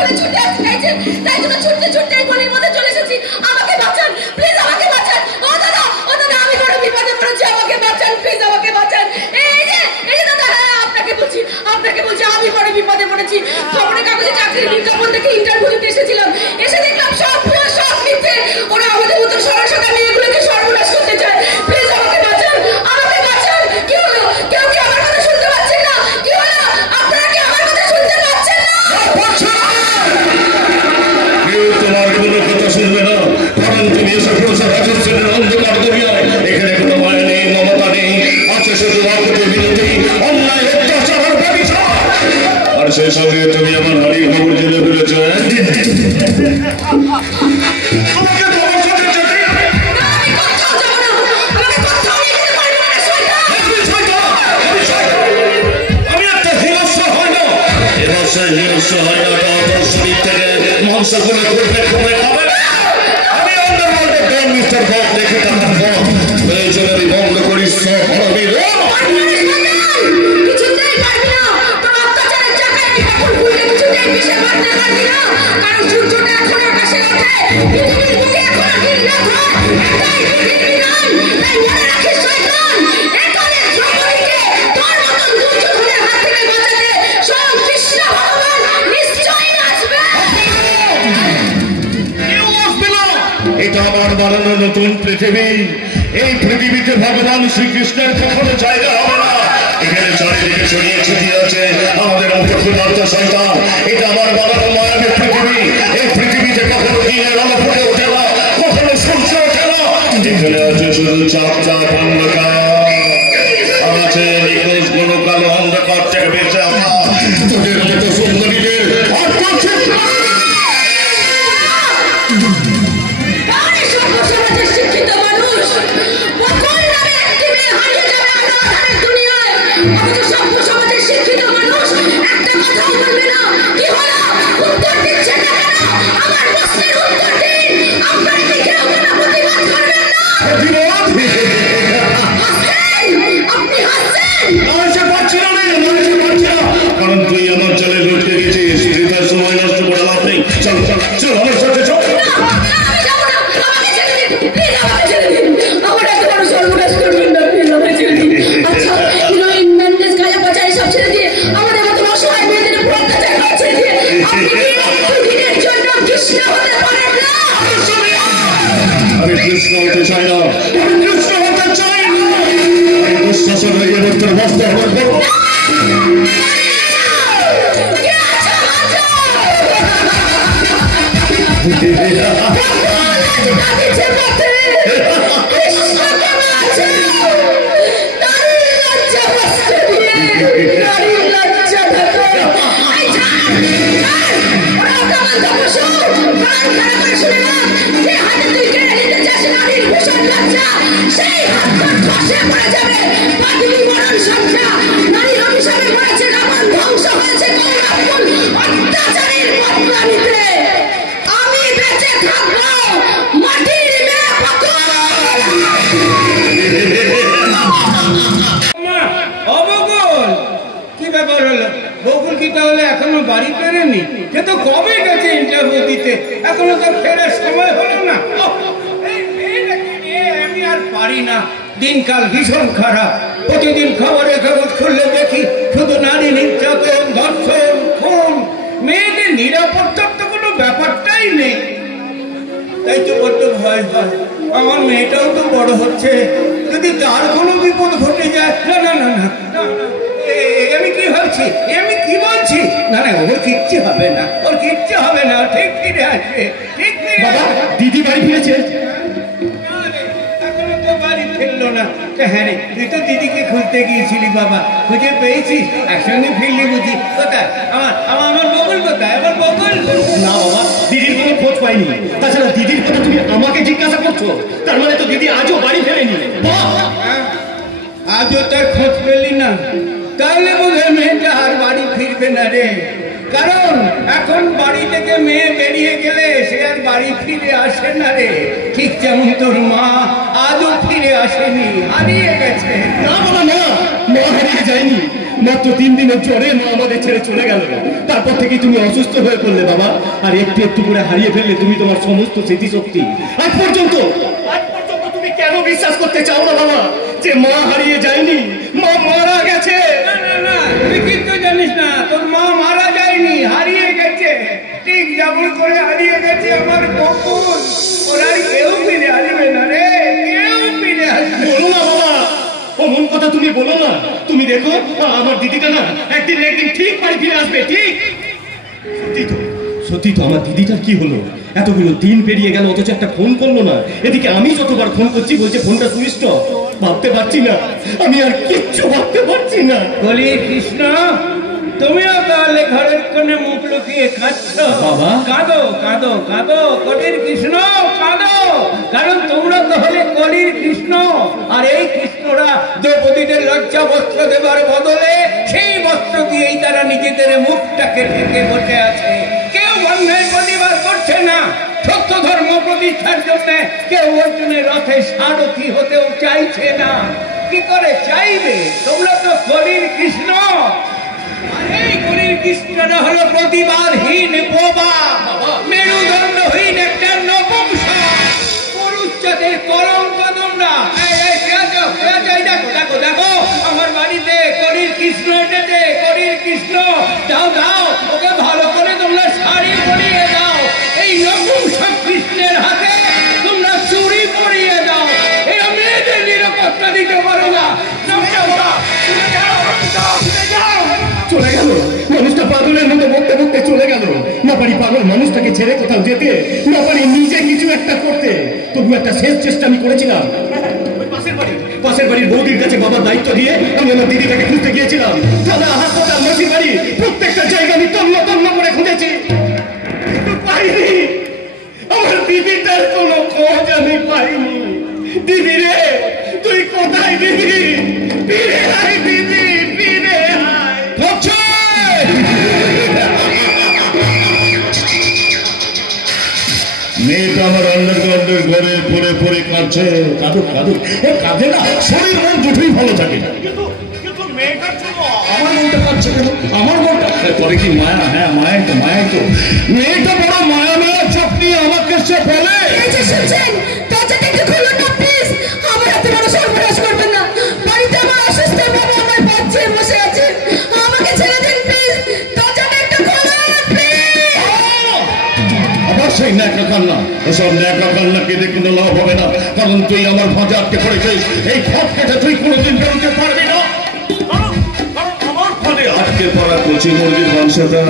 করে ছুটে আসতে চাইছেন, তাই জন্য ছুটতে ছুটতে গলির মধ্যে চলে এসেছি। আমাকে বাঁচান প্লিজ, আমাকে বাঁচান। ও দাদা আমি বড় বিপদে পড়েছি, আমাকে বাঁচান প্লিজ, আমাকে বাঁচান। এই যে দাদা, হ্যাঁ আপনাকে বলছি আমি বড় বিপদে পড়েছি। খবরের কাগজে চাকরির বিজ্ঞাপন দেখে ইন্টারভিউ দিতে এসেছিলাম, এসে দেখলাম সব ভুয়া, সব মিথ্যে। ওরা আমাদের মতো সরল-সাদা মেয়েগুলোকে সর্বনাশ করতে চায়। প্লিজ আমাকে বাঁচান, আমাকে বাঁচান। কি হলো? কেউ কি আমার কথা শুনতে পাচ্ছেন না? কি হলো? আপনারা কি আমার কথা শুনতে পাচ্ছেন না? কেউ তোমার কোনো কথা শুনবে না, কারণ তুমি এসে পৌঁছে রাজের অন্ধকার দুনিয়ায়। এখানে কোনো মায়া নেই, মমতা নেই, আছে শুধু আকুতি বিরোধী, অন্যায়, অত্যাচার আর ব্যভিচার। আর সেই সঙ্গে তুমি আমার হারিয়ে খবর জেনে ফেলেছ। আমি একটা হিংস্র হয় না, এবার সেই হিংস্র হয় না শরীর থেকে মাংস গুলো করবে কমে খাবে। আমি অন্ডারওয়ার্ল্ডে ডন মিস্টার বব দেখে থাকার পর এই জন্য বন্ধ করিস সব হরবি কিছুতেই পারবি না, তোর অত্যাচারের চাকায় আমি কখন ভুলতে কিছুতেই পিছিয়ে মারতে পারবি না। কারণ সূর্যটা এখন আকাশে ওঠে, পৃথিবীর বুকে এখন হিংসার হয়, এটাই পৃথিবীর বিধান। তাই মনে রাখিস শয়তান, একালে দ্রৌপদীকে তোর মতন দুর্যোধনের হাত থেকে বাঁচাতে স্বয়ং কৃষ্ণ ভগবান নিশ্চয়ই আসবে। এটা আমার বানানো নতুন পৃথিবী। এই পৃথিবীতে ভগবান শ্রীকৃষ্ণের কখনো জায়গা হবে না। এখানে চারিদিকে ছড়িয়ে ছিটিয়ে আছে আমাদের অন্তর্ক্ষুধার্ত সন্তান। এটা আমার বানানো মায়াবী পৃথিবী। এই পৃথিবীতে কখনো দিনের আলো ফুটে ওঠে না, কখনো সূর্য ওঠে না। এখানে আছে শুধু চাপ চাপ অন্ধকার, আছে নিখোঁজ কোনো কালো অন্ধকার থেকে বেঁচে আমরা তোদের মতো সুন্দরীদের আর করছে শিক্ষিত মানুষ একটি মেয়ে হারিয়ে যাবে আধারের দুনিয়ায়। আমাদের সভ্য সমাজের শিক্ষিত মানুষ একটা কথাও বলবে না। কি হলো? উত্তর দিচ্ছে না কেন? আমার প্রশ্নের উত্তর দিন। আপনারা কি কেউ কেন প্রতিবাদ করবেন না? আপনি হাসছেন? কারণ তুই আমার জলে লুটতে গেছিস। তার সময় নষ্ট করে লাভ নেই। চল চল চল আমার সাথে চল। আমি যাবো না, আমাকে ছেড়ে দিন প্লিজ, আমাকে ছেড়ে দিন। আমার এত বড় সর্বনাশ করবেন না, প্লিজ আমাকে ছেড়ে দিন। আচ্ছা হিরোইন, ম্যান্ডেজ, গাঁজা পাচার সব ছেড়ে দিয়ে আমাদের মতো অসহায় মেয়েদের উপর অত্যাচার করা ছেড়ে দিয়ে আপনি কি একটু দিনের জন্য কৃষ্ণ হতে পারেন না? আমি কৃষ্ণ হতে চাই না, আমি কৃষ্ণ হতে চাই না। আমি দুঃশাসন হয়ে ভক্তের বস্তা হওয়ার পর আমি বেঁচে থাকবো মাটির মেয়ে অবগল। কি ব্যাপার হলো? বকুল কি তাহলে এখনো বাড়ি ফেরেনি? সে তো কবে গেছে ইন্টারভিউ দিতে, এখনো তো ফেরার সময় হলো না। আমি আর পারি না, দিনকাল ভীষণ খারাপ। প্রতিদিন খবরের কাগজ খুললে দেখি শুধু নারী নির্যাতন, ধর্ষণ, খুন। মেয়েদের নিরাপত্তার তো কোনো ব্যাপারটাই নেই। তাই তো বড্ড ভয় হয়। আমার মেয়েটাও তো বড় হচ্ছে, যদি তার কোনো বিপদ ঘটে যায়। না না না না না, আমি কি ভাবছি, আমি কি বলছি? না না, ওর কিচ্ছু হবে না, ওর কিচ্ছু হবে না, ঠিক ফিরে আসবে, ঠিক ফিরে আসবে। দিদি বাড়ি ফিরেছে? এখনো তো বাড়ি ফিরলো না। হ্যাঁ রে, তুই তো দিদিকে খুঁজতে গিয়েছিলি বাবা, খুঁজে পেয়েছিস? একসঙ্গে ফিরলি বুঝি? কোথায় আমার আমার বকুল কোথায়? আমার বকুল না বাবা, দিদির কোনো খোঁজ পাইনি। তাছাড়া দিদির কথা তুমি আমাকে জিজ্ঞাসা করছো, তার মানে তো দিদি আজও বাড়ি ফেরেনি। আজও তার খোঁজ পেলি না? তাহলে বোধহয় মেয়েটা আর বাড়ি ফিরবে না রে। কারণ এখন বাড়ি থেকে মেয়ে বেরিয়ে গেলে সে আর বাড়ি ফিরে আসে না রে। ঠিক যেমন তোর মা আজও ফিরে আসেনি, হারিয়ে গেছে। না বাবা না, মা হারিয়ে যায়নি। মাত্র 3 দিনের জ্বরে মা আমাদের ছেড়ে চলে গেল। তারপর থেকে তুমি অসুস্থ হয়ে পড়লে বাবা, আর একটু একটু করে হারিয়ে ফেললে তুমি তোমার সমস্ত স্মৃতিশক্তি। আজ পর্যন্ত তুমি কেন বিশ্বাস করতে চাও না বাবা যে মা হারিয়ে যায়নি, মা মারা গেছে? না না না, তুই কিন্তু জানিস না, তোর মা মারা যায়নি, হারিয়ে গেছে। ঠিক যেমন করে হারিয়ে গেছে আমার বকুল, ওরা কেউ ফিরে আসবে না রে, কেউ ফিরে আসবে। বলো না বাবা, অমন কথা তুমি বলো না। তুমি দেখো আমার দিদিটা না একদিন না একদিন ঠিক বাড়ি ফিরে আসবে, ঠিক। সত্যি তো আমার দিদিটার কি হলো? এতগুলো দিন পেরিয়ে গেল অথচ একটা ফোন করলো না। এদিকে আমি যতবার ফোন করছি বলছে ফোনটা সুইচ অফ। ভাবতে পারছি না, আমি আর কিচ্ছু ভাবতে পারছি না। বলি কৃষ্ণ, তুমিও তাহলে ঘরের কোণে মুখ লুকিয়ে খাচ্ছ? বাবা। কাঁদো কাঁদো কাঁদো কলির কৃষ্ণ, কাঁদো। কারণ তোমরা তাহলে কলির কৃষ্ণ, আর এই কৃষ্ণরা দ্রৌপদীদের লজ্জা বস্ত্র দেবার বদলে সেই বস্ত্র দিয়েই তারা নিজেদের মুখটাকে ঢেকে বসে আছে। কেউ অন্যায় প্রতিবাদ করছে না, সত্য ধর্ম প্রতিষ্ঠার জন্য কেউ অর্জুনের রথে সারথি হতেও চাইছে না। কি করে চাইবে? তোমরা তো কলির কৃষ্ণ। এই কলির কৃষ্ণরা হলো প্রতিবাদহীন বোবা, মেরুদণ্ডহীন একটা নপুংসক, পুরুষ জাতের কলঙ্ক তোমরা। দেখো দেখো দেখো, আমার বাড়িতে কলির কৃষ্ণ এসেছে, কলির কৃষ্ণ। দাও দাও, ওকে ভালো করে তোমরা শাড়ি পরিয়ে দাও। এই নপুংসক কৃষ্ণের হাতে তোমরা চুড়ি পরিয়ে দাও। এই মেয়েদের নিরাপত্তা দিতে পারো না। চলে গেল মানুষটা, পাগলের মতো বকতে বকতে চলে গেল। না পারি পাগল মানুষটাকে ছেড়ে কোথাও যেতে, না পারি নিজে কিছু একটা করতে। তবু একটা শেষ চেষ্টা আমি করেছিলাম। পাশের বাড়ির বৌদির কাছে বাবার দায়িত্ব দিয়ে আমি আমার দিদিটাকে খুঁজতে গিয়েছিলাম। থানা, হাসপাতাল, মাসির বাড়ি, প্রত্যেকটা জায়গা আমি তন্ন তন্ন করে খুঁজেছি, কিন্তু পাইনি। আমার দিদিটার কোনো খোঁজ আমি পাইনি। দিদি রে, তুই কোথায় দিদি? ফিরে আয় দিদি, ফিরে আয়। মেয়েটা আমার অন্যের ঘরে পড়ে পড়ে কাঁদছে। কাঁদুক কাঁদুক, কাঁদে না, শরীর মন দুটোই ভালো থাকে। কিন্তু মেয়েটার জন্য আমার মনটা কাঁদছে কেন? আমার মনটা পরে কি মায়া? হ্যাঁ মায়াই তো, মায়াই তো। মেয়েটা বড় মায়া মেয়া চোখ নিয়ে আমাকে সে বলে। এই যে শুনছেন, দরজাটা একটু খুলুন না প্লিজ। আমার এত বড় সর্বনাশ করবেন না। বাড়িতে আমার অসুস্থ বাবা আমার বাচ্চা বসে আছে, আমাকে ছেড়ে দিন প্লিজ। দরজাটা একটু খুলুন প্লিজ। আবার সেই ন্যাকা কান্না। ওসব ন্যাকা কান্না কেঁদে কোনো লাভ হবে না, কারণ তুই আমার ভাঁজে আটকে পড়েছিস। এই খত কেটে তুই কোনোদিন বেরোতে পারবি না। আমার ফলে আটকে পড়া কচি মুরগির মাংসটা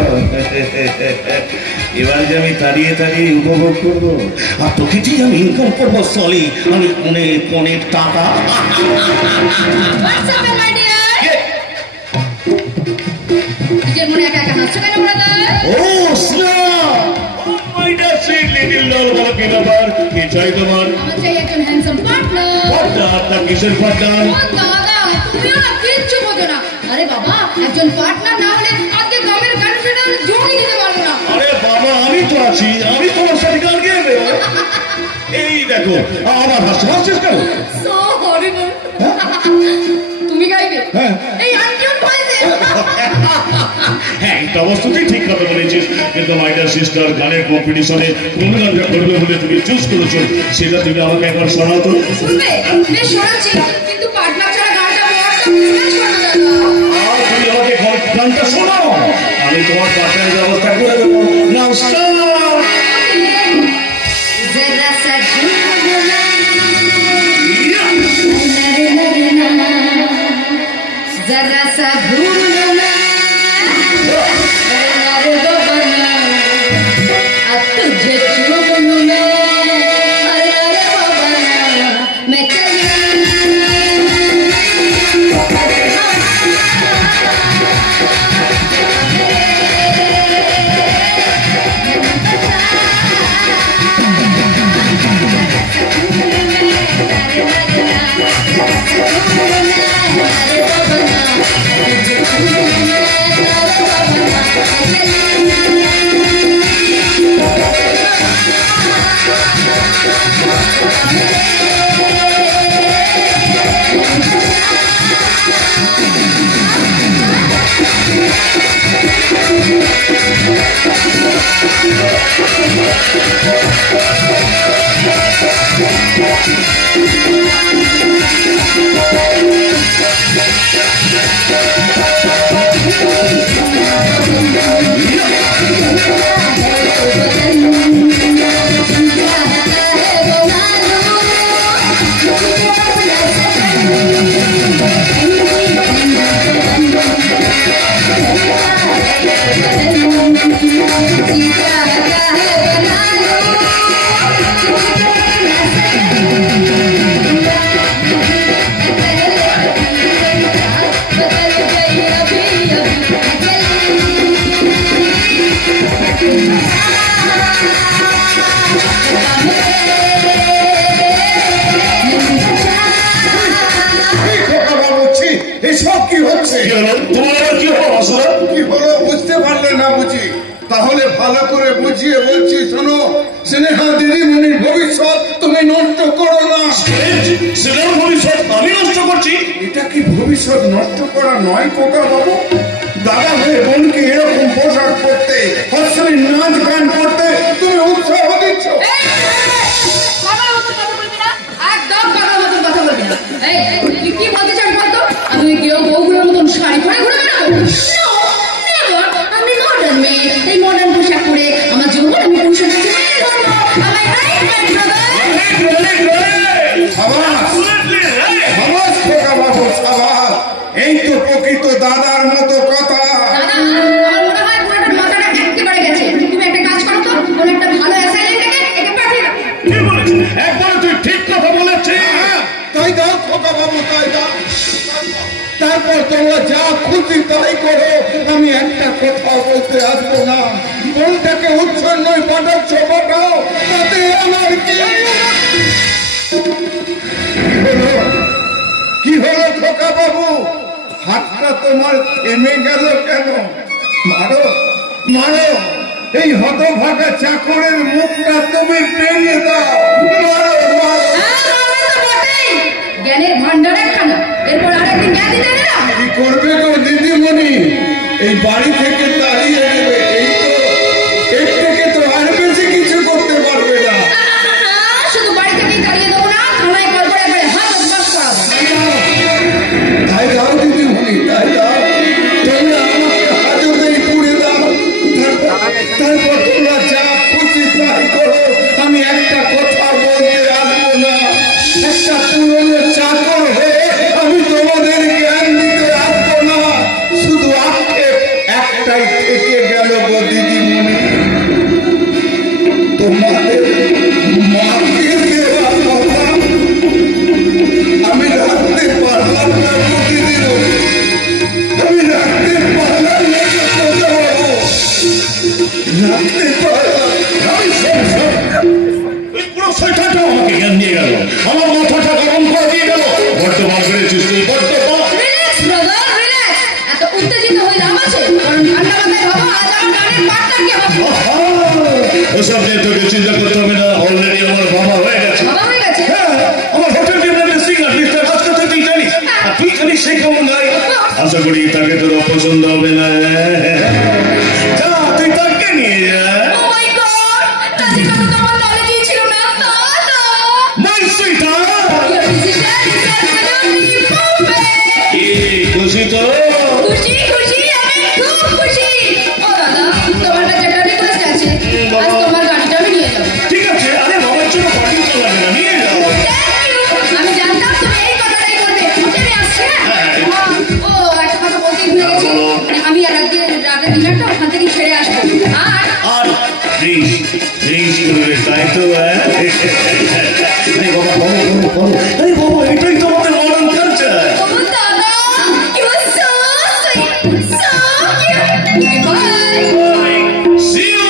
এবার যে আমি তাড়িয়ে তাড়িয়ে উপভোগ করবো, আর তোকে যে আমি ইনকাম করবো সলি, আমি অনেক অনেক টাকা। What's up, my dear? নিজের মনে একা একা হাসছো কেন ব্রাদার? ও Sneha, my dear sweet little doll, বলো কি ব্যাপার? কি চাই তোমার? আমার চাই একজন হ্যান্ডসাম পার্টনার। পার্টনার? কিসের পার্টনার? ও দাদা, তুমিও না কিচ্ছু বোঝো না। আরে বাবা, একজন পার্টনার না হলে আজকে গ্রামের গার্লফ্রেন্ড জমি দিতে পারবো না। আরে বাবা, আমি তো আছি, আমি তোমার সাথে গান গেয়ে এই দেখো আমার হাসছিস কেন? সো হরিবল। তুমি গাইবে? হ্যাঁ। এই আনটিউন ভয়েসে? হ্যাঁ, এটা অবশ্যই ঠিক কথা বলেছিস, কিন্তু মাই ডিয়ার সিস্টার, গানের কম্পিটিশনে কোন গানটা করবে বলে তুমি চুজ করেছো, সেটা তুমি আমাকে একবার শোনাও তো। শুনবে? বেশ শোনাচ্ছি, কিন্তু পার্টনার ছাড়া গানটা বড় মিস করবে দাদা। তুমি আমাকে গানটা শোনাও, আমি তোমার পার্টনারের ব্যবস্থা করে দেবো। নাও স্টার্ট। जरा सा झूलना जरा सा भूलना अब तुझे चूमना मैं चली তাহলে ভালো করে বুঝিয়ে বলছি, শোনো, স্নেহা দিদিমণির ভবিষ্যৎ তুমি নষ্ট করো না। স্নেহার ভবিষ্যৎ আমি নষ্ট করছি? এটা কি ভবিষ্যৎ নষ্ট করা নয় খোকা বাবু? দাদা হয়ে বোনকে এরকম পোশাক করতে, হস্তের নাচ গান করতে তুমি উৎসাহ দিচ্ছ। একদম কাকার মতন কথা বলবি না। তুই কি বলতে চাস বলতো? আমি কেউ বউগুলোর মতন শাড়ি পরে ঘুরে বেড়াবো? আমি মডার্ন মেয়ে, এই মডার্ন পোশাক পরে আমার জীবন আমি পুরুষের কাছে মেয়ে ধরবো। আমার এই তো প্রকৃত দাদার মতো কথা। দাদা, আমার মনে হয় পুরোটার মাথাটা একেবারে গেছে। তুমি একটা কাজ করো তো, কোন একটা ভালো অ্যাসাইনমেন্ট থেকে একে পাঠিয়ে দাও। কি বলেছিস? একবার তুই ঠিক কথা বলেছিস। তাই দাও খোকা বাবু, তাই দাও। তারপর তোমরা যা খুশি তাই করো, আমি একটা কথা বলতে আসবো না। বোনটাকে উচ্ছন্নই পাঠাচ্ছ, পাঠাও, তাতে আমার কি হলো? কি হলো খোকা বাবু? হাতটা তোমার থেমে গেল কেন? মারো মারো, এই হতভাগা চাকরের মুখটা তুমি ভেঙে দাও। মারো মারো। জ্ঞানের ভান্ডার একখানা, এরপর আরেকদিন জ্ঞান দিতে না। কি করবে গো দিদিমণি? এই বাড়ি থেকে তাড়িয়ে দেবে, এই তো, এর থেকে তো আর বেশি কিছু করতে পারবে না। শুধু বাড়ি থেকেই তাড়িয়ে দেবো না, থানায় কল করে একবারে হাত বাস করাবো। তাই দাও দিদিমণি, তাই দাও। তোমরা আমাকে হাজতেই পুড়ে দাও। তারপর তোমরা যা খুশি তাই করো, আমি একটা কথা বলতে আসবো না। একটা পুরনো চাকর হয়ে আমি তোমাদের জ্ঞান দিতে আসবো না। শুধু আক্ষেপ একটাই থেকে গেল গো দিদিমণি, তোমাদের মাকে দেওয়া কথা আমি রাখতে পারলাম না গো দিদিমণি, আমি রাখতে পারলাম না গো কথা বাবু, রাখতে পারলাম। ওই পুরো শয়তানটা আমাকে জ্ঞান দিয়ে গেল, আমার মাথাটা গরম করে দিয়ে গেল। বড্ড বার করেছিস তুই, বড্ড বার। Relax brother, relax. এত উত্তেজিত হয়ে লাভ আছে? কারণ ঠান্ডা মাথায় ভাবো আজ আমার গানের পার্টটা কি হবে। ওসব নিয়ে তোকে চিন্তা করতে হবে না, অলরেডি আমার বাবা হয়ে গেছে। বাবা হয়ে গেছে? হ্যাঁ, আমার হোটেল ডিপার্টমেন্টের সিঙ্গার মিস্টার ভাস্কর, তুই জানিস। আর তুই জানিস সেই কেমন হয়। আশা করি তাকে তোর অপছন্দ হবে না। যা, তুই তাকে নিয়ে যা। ও মাই গড, তাদের কথা তো আমার নলেজই ছিল না। দাদা, মাই sweater, your decision is absolutely perfect. কি খুশি তো? খুশি খুশি, আমি খুব খুশি। ও দাদা, তোমার কাছে একটা রিকোয়েস্ট আছে। আজ তোমার গাড়িটা আমি নিয়ে যাবো। ঠিক আছে, আরে বাবার জন্য পার্টি চলা না, নিয়ে যাও। Thank you. আমি জানতাম তুমি এই কথাটাই বলবে। আমি আসছি, হ্যাঁ? ও, একটা কথা বলতেই ভুলে গেছি। আমি আর রাতের ডিনারটা ওখান থেকে ছেড়ে আসবো। আর ড্রিঙ্কস করবে, তাই তো? আরে বাবা, বলো বলো বলো। আরে বাবা, এটাই তো আমাদের modern culture. Oh, Dada, you are so sweet, so cute. Bye. See you.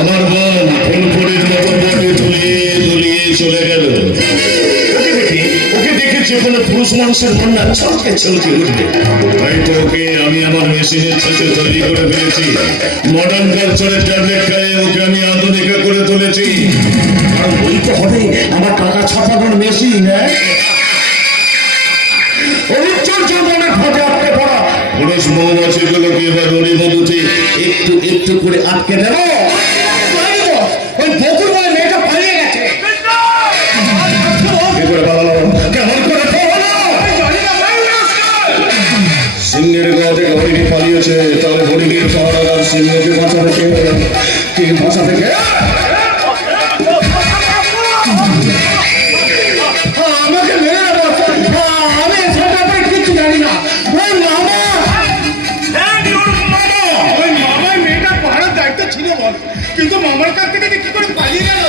আমার বোন ফুলপুরির মতো বডি তুলিয়ে তুলিয়ে চলে গেল। ওকে দেখেছি কোনো পুরুষ মানুষের মন না চলকে চলকে উঠবে। হয়তো ওকে আমি আমার মেশিনের সাথে তৈরি করে ফেলেছি। মডার্ন কালচারের ট্যাবলেট খাইয়ে ওকে আমি আধুনিকা করে তুলেছি। কারণ ওই তো হবে আমার টাকা ছাপানোর মেশিন। ও এবার ওরই মধুতে একটু একটু করে আটকে দেব। ওই বকুর বলে মেয়েটা পালিয়ে গেছে। সিংহের গাঁ থেকে হরিণী পালিয়েছে, তাহলে হরিণীর পাহারাদার সিংহকে বাঁচাবে কে? কে বাঁচাবে কে? আমাকে মেরে দেবো, আমি এসব ব্যাপারে কিছু জানি না। ওই মামা, ওই মামার মেয়েটা পাহারার দায়িত্ব ছিল বল, কিন্তু মামার কাছ থেকে কি করে পালিয়ে গেল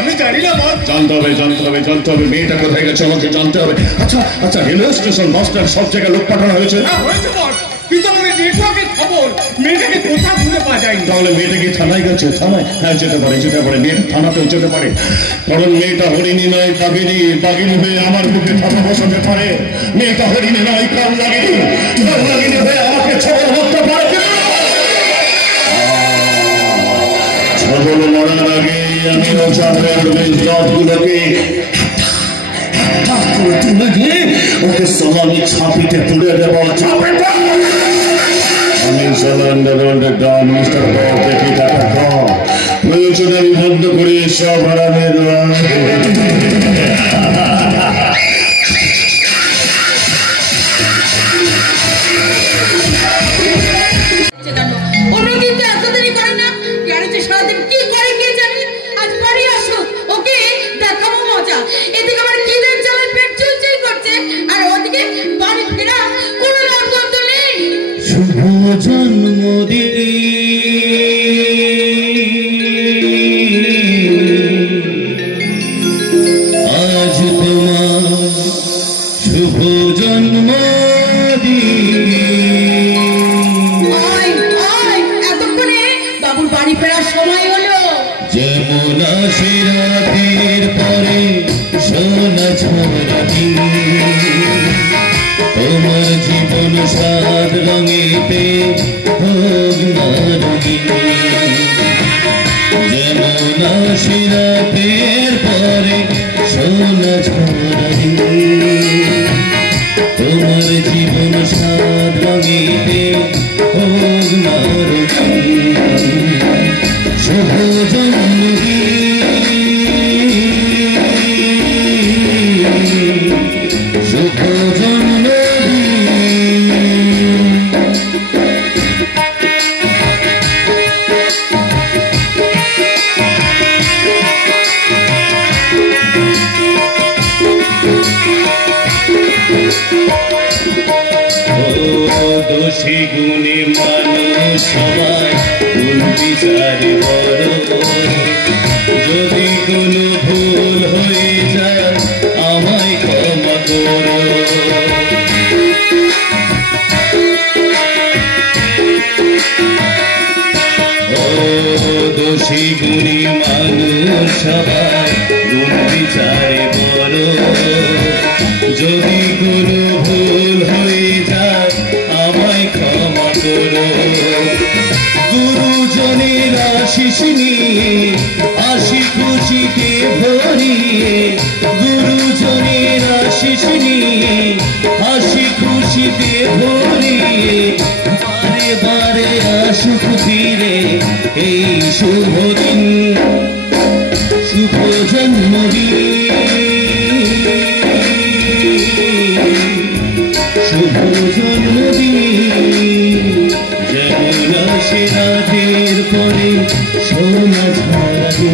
আমি জানি না বল। জানতে হবে, জানতে হবে, জানতে হবে মেয়েটা কোথায় গেছে, আমাকে জানতে হবে। আচ্ছা আচ্ছা, রেলওয়ে স্টেশন, বাস স্ট্যান্ড, সব জায়গায় লোক পাঠানো হয়েছে। হয়েছে বল, কিন্তু আমাদের নেটওয়ার্কের খবর মেয়েটাকে কোথাও খুঁজে পাওয়া যায়নি। তাহলে মেয়েটা কি থানায় গেছে? থানায়? হ্যাঁ যেতে পারে, যেতে পারে, মেয়েটা থানাতেও যেতে পারে। কারণ মেয়েটা হরিণী নয় বাঘিনী, বাঘিনী হয়ে আমার বুকে থানা বসাতে পারে। মেয়েটা হরিণী নয় কাল লাগিনী, কাল লাগিনী হয়ে আমাকে ছবল করতে পারে। ছবল মরার আগে আমি জাতগুলোকে তুলে দিয়ে ওকে সালামি ছাপিতে তুলে দেবো। আমি সালান্ডার গান মিস্টার বল দেখি টাকা কম প্রয়োজন আমি বন্ধ করি সব হারামের। অন্যদিন তো এত দেরি করে না, গ্যারেজে সারাদিন কি করে কে জানে। আজ বাড়ি আসুক, ওকে দেখাবো মজা। এদিকে আমার খিদের জ্বালায় পেট চুলচুল করছে, আর ওদিকে বাড়ি ফেরা কোনো নাম গন্ধ নেই। শুভ জন্মদিন আজ তোমার, শুভ জন্মদিন। এতক্ষণে বাবুর বাড়ি ফেরার সময় হলো। যেমন আসে রাতের পরে সোনা ছড়ানি, তোমার জীবন সাত রঙেতে হোক না রঙিন। যেমন আসে রাতের পরে সোনা ছড়ানি, তোমার জীবন সাত রঙেতে হোক না রঙিন। শুভ জন্মদিন, শুভ দোষী গুণে মানুষ সবাই ভুল বিচারে বড়। যদি কোনো ভুল হয়ে যায় আমায় ক্ষমা করো। ও দোষী গুণী মানুষ সবাই ভুল বিচারে বড়। যদি কোনো ভুল হয়ে যায় আমায় ক্ষমা করো। গুরুজনের আশিস নিয়ে হাসি খুশিতে ভরিয়ে, গুরুজনের আশিস নিয়ে হাসি খুশিতে ভরিয়ে, বারে বারে আসুক ফিরে এই শুভ দিন, শুভ জন্মদিন, শুভ জন্মদিন। যেমন আসে রাতের পরে সোনা ছড়ানি,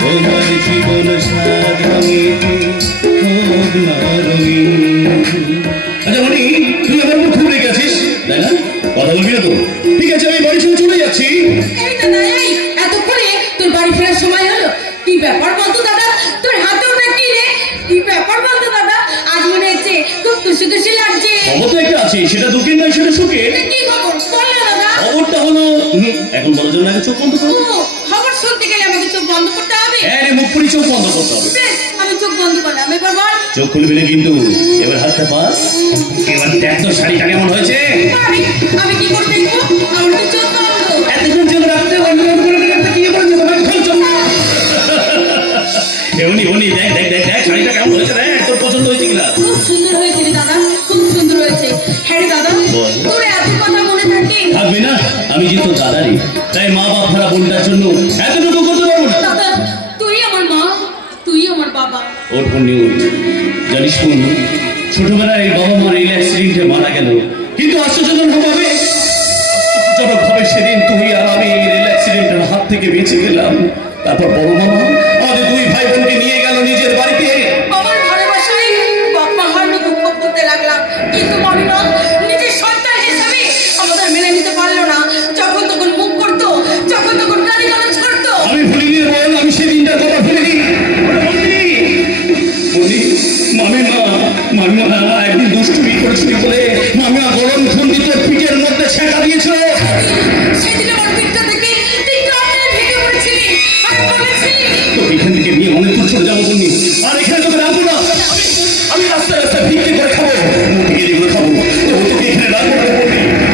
তোমার জীবন সাত রঙেতে হোক না রঙিন। আচ্ছা মনি, তুই আমার মুখ খুলে গেছিস তাই না? কথা বলবি না তো? ঠিক আছে, আমি বাড়ি ছেড়ে চলে যাচ্ছি। এই দাদা, এই এতক্ষণে তোর বাড়ি ফেরার সময় হলো। কি ব্যাপার বলতো দাদা, তোর হাতে ওটা কি রে? কি ব্যাপার বলতো দাদা, আজ মনে হচ্ছে খুব খুশি খুশি লাগছে। খবর তো একটা আছে, সেটা দুঃখের নয়, সেটা সুখে। কি খবর বল না দাদা। খবরটা হলো এখন বলার জন্য আগে চোখ বন্ধ করো। খবর শুনতে গেলে আমাকে চোখ বন্ধ করতে হবে? হ্যাঁ রে, মুখ পুরি চোখ বন্ধ করতে হবে। বেশ, আমি চোখ বন্ধ করলাম, এবার বল। চোখ খুলবি না কিন্তু, এবার হাতটা পাস। এবার দেখ তো শাড়িটা কেমন হয়েছে। আমি কি করে দেখবো, আমার তো চোখ বন্ধ। এতক্ষণ চোখ রাখতে বন্ধ করে একটা কি করেছে তোমাকে খোল চোখ। এমনি এমনি দেখ দেখ দেখ দেখ শাড়িটা কেমন হয়েছে, দেখ তোর পছন্দ হয়েছে কিনা। খুব সুন্দর হয়েছে রে দাদা, খুব সুন্দর হয়েছে। হ্যাঁ রে দাদা, বল। তোর এত তাই মা বাপ হারা বোনটার জন্য এতটুকু করতে পারবো না। দাদা তুই আমার মা, তুই আমার বাবা। ওর পুণ্য জানিস বোন, ছোটবেলায় বাবা মা রেল অ্যাক্সিডেন্টে মারা গেল, কিন্তু আশ্চর্যজনকভাবে সেদিন তুই আর আমি রেল অ্যাক্সিডেন্টের হাত থেকে বেঁচে গেলাম। তারপর বড় মামা আমাদের দুই ভাই বোনকে নিয়ে গেল নিজের বাড়িতে। আমার ভালোবাসায় বাবা হারানো দুঃখ করতে লাগলাম, কিন্তু আমি না নিজের সন্তান হিসাবে আমাদের মেনে নিতে পারলো না। যখন তখন মুখ করতো, যখন তখন গালি গালাজ করতো। আমি ভুলিনি বল, আমি সেদিনটার কথা ভুলিনি। মামিমা একদিন দুষ্টুমি করেছিল বলে মামিমা গরম খুন্দি তোর পিঠের মধ্যে ছেঁকা দিয়েছিল। সেদিন আমার পিঠটা থেকে তুই কান্নায় ভেঙে পড়েছিলি আর বলেছি তোকে এখান থেকে নিয়ে অনেক দূর চলে যাবো বললি, আর এখানে তোকে রাখবো না। আমি রাস্তায় রাস্তায় ভিক্ষে করে খাবো, মুখে এগুলো খাবো, তোকে এখানে রাখবো না,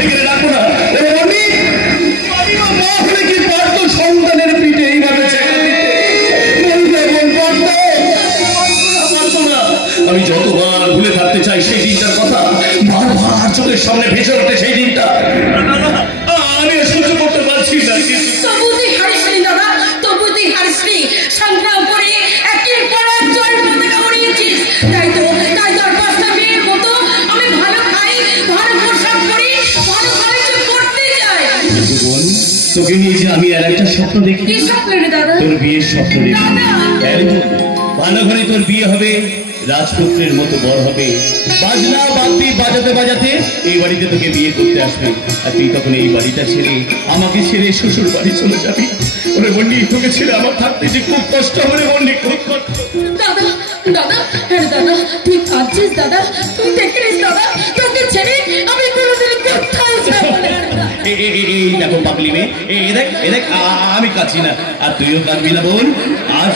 এখানে রাখবো না। মামিমা মা হলে কি পারতো সন্তানের পিঠে এইভাবে ছেঁকা দিতে? আমি যতবার ভুলে থাকতে চাই সেই দিনটার কথা, বারবার চোখের সামনে ভেসে ওঠে সেই দিনটা। আমি সহ্য করতে পারছি না। তবু তুই হারিসনি দাদা, তবু তুই হারিসনি। সংগ্রাম করে একের পর এক জয়ের পতাকা উড়িয়েছিস। তাই তো আর পাঁচটা মেয়ের মতো আমি ভালো খাই, ভালো পোশাক পরি, ভালো কলেজে পড়তে যাই। তোকে নিয়ে যে আমি আর একটা স্বপ্ন দেখি। কি স্বপ্ন রে দাদা? তোর বিয়ের স্বপ্ন দেখি। দাদা! ভালো ঘরে তোর বিয়ে হবে, রাজপুত্রের মতো বর হবে, বাজনা বাদ্যি বাজাতে বাজাতে এই বাড়িতে তোকে বিয়ে করতে আসবে, আর তুই তখন এই বাড়িটা ছেড়ে আমাকে ছেড়ে শ্বশুর বাড়ি চলে যাবি। ওরে বন্ডি, তোকে ছেড়ে আমার থাকতে যে খুব কষ্ট হবে রে বন্ডি, খুব কষ্ট। দাদা দাদা হ্যাঁ দাদা, তুই কাঁদছিস দাদা, তুই দেখিস দাদা, তোকে ছেড়ে আমি কোনোদিন কোথাও যাবো না। এই দেখো পাগলি মেয়ে, এই দেখ আমি কাঁদছি না, আর তুইও কাঁদবি না বোন। আজ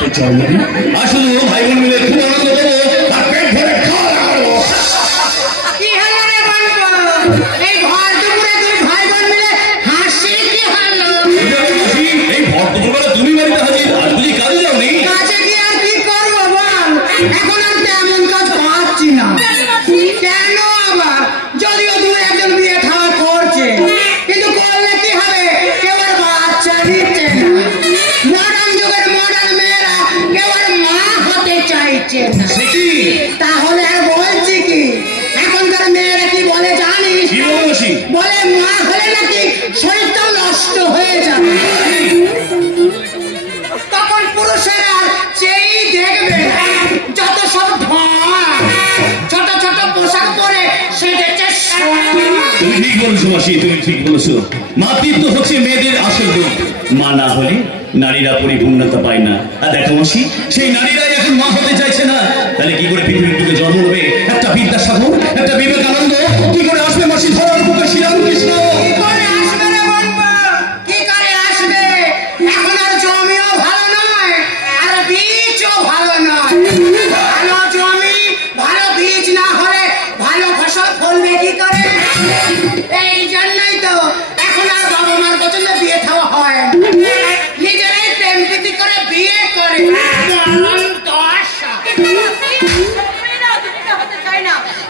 তোর জন্মদিন, আর শুধু ভাই বোন মিলে খুব আনন্দ করবো, আর পেট ভরে খাওয়া করবো। কি হলো রে বান্টু? এই ভর দুপুরে তুই ভাই বোন মিলে হাসি কি হলো? এই ভর দুপুরবেলা তুমি বাড়িতে হাজির, আর বুঝি কাজে যাও নি? কাজে কি আর কি করবো বল? এখন আর তেমন কাজ পাচ্ছি না। কেন আবার? যদিও দু একজন বিয়ে ঠাওয়া করছে, কিন্তু করলে কি হবে? কেউ আর বাচ্চা দিচ্ছে না। মডার্ন যুগের মডার্ন মেয়েরা কেউ আর মা হতে চাইছে না। সে কি? তাহলে আর বলছি কি, এখনকার মেয়েরা কি বলে জানিস? কি বলছি? বলে মা হলে নাকি শরীরটা নষ্ট হয়ে যাবে, তখন পুরুষেরা সেই দেখবে যত সব ধোঁয়া, ছোট ছোট পোশাক পরে সেজেছে। তুমি ঠিক বলছো মাসি, তুমি ঠিক বলছো। মাতৃত্ব হচ্ছে মেয়েদের আসল রূপ, মা না হলে নারীরা পরিপূর্ণতা পায় না। আর দেখো মাসি, সেই নারীরাই এখন মা হতে চাইছে না, তাহলে কি করে পৃথিবীর বুকে জন্ম হবে একটা বিদ্যাসাগর, একটা বিবেকানন্দ? কি করে আসবে মাসি ধরার বুকে শ্রীরামকৃষ্ণ? কি করে আসবে রে বন্ধু? কি করে আসবে? এখন আর জমিও ভালো নয়, আর বীজও ভালো নয়। ভালো জমি, ভালো বীজ না হলে ভালো ফসল ফলবে কি করে? এই জন্যই তো এখন আর বাবা মার পছন্দে বিয়ে থাওয়া হয়, নিজেরাই প্রেম প্রীতি করে বিয়ে করে।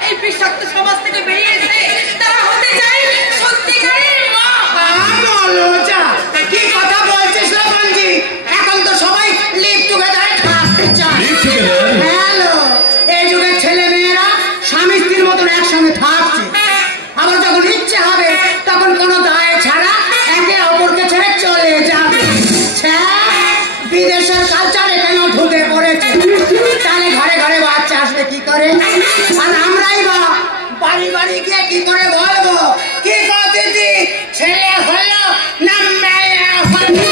এই বিষাক্ত সমাজ থেকে বেরিয়ে এসে তারা হতে চায় সত্যিকারের মা। কি কথা বলছিস রমনজি? এখন তো সবাই লিভ টুগেদারে থাকতে চায়। হ্যালো, এই যুগের ছেলে মেয়েরা স্বামী স্ত্রীর মতন একসঙ্গে থাকছে, আবার যখন ইচ্ছে হবে তখন কোনো দায় ছাড়া একে অপরকে ছেড়ে চলে যাবে। বিদেশের কালচার এখানেও ঢুকে পড়েছে, তাহলে ঘরে ঘরে বাচ্চা আসবে কি করে? আর আমরাই বা বাড়ি বাড়ি গিয়ে কি করে বলবো, কি দিদি ছেলে হলো না মেয়ে হলো?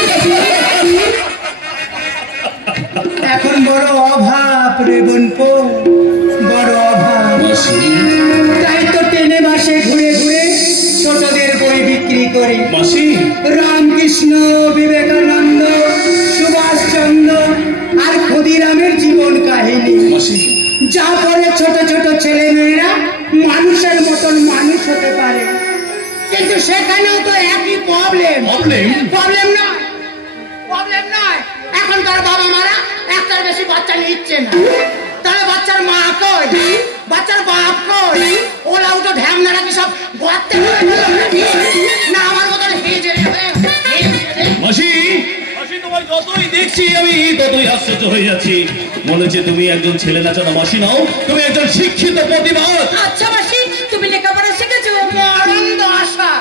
এখন বড় অভাব রে বোনপো, বড় অভাব। তাই তো টেনে বাসে ঘুরে ঘুরে ছোটদের বই বিক্রি করি। মাসি, রামকৃষ্ণ, বিবেকানন্দ, সুভাষচন্দ্র আর ক্ষুদিরামের জীবন কাহিনী, মাসি যা পরে ছোট ছোট ছেলে মেয়েরা মানুষের মতন মানুষ হতে পারে। কিন্তু সেখানেও তো একই প্রবলেম নয়। এখনকার বাবা মারা একটার বেশি বাচ্চা নিচ্ছে না, তাহলে বাচ্চার মা কই, বাচ্চার বাপ কই? ওরাও তো ঢ্যামনারা কি সব গর্তে না আমার মতন হেজে যতই দেখছি আমি ততই আশ্চর্য হয়ে যাচ্ছি। মনে হচ্ছে তুমি একজন ছেলে নাচানো মাসি নাও, তুমি একজন শিক্ষিত প্রতিভাত। আচ্ছা মাসি, তুমি লেখাপড়া শিখেছো? আনন্দ আশা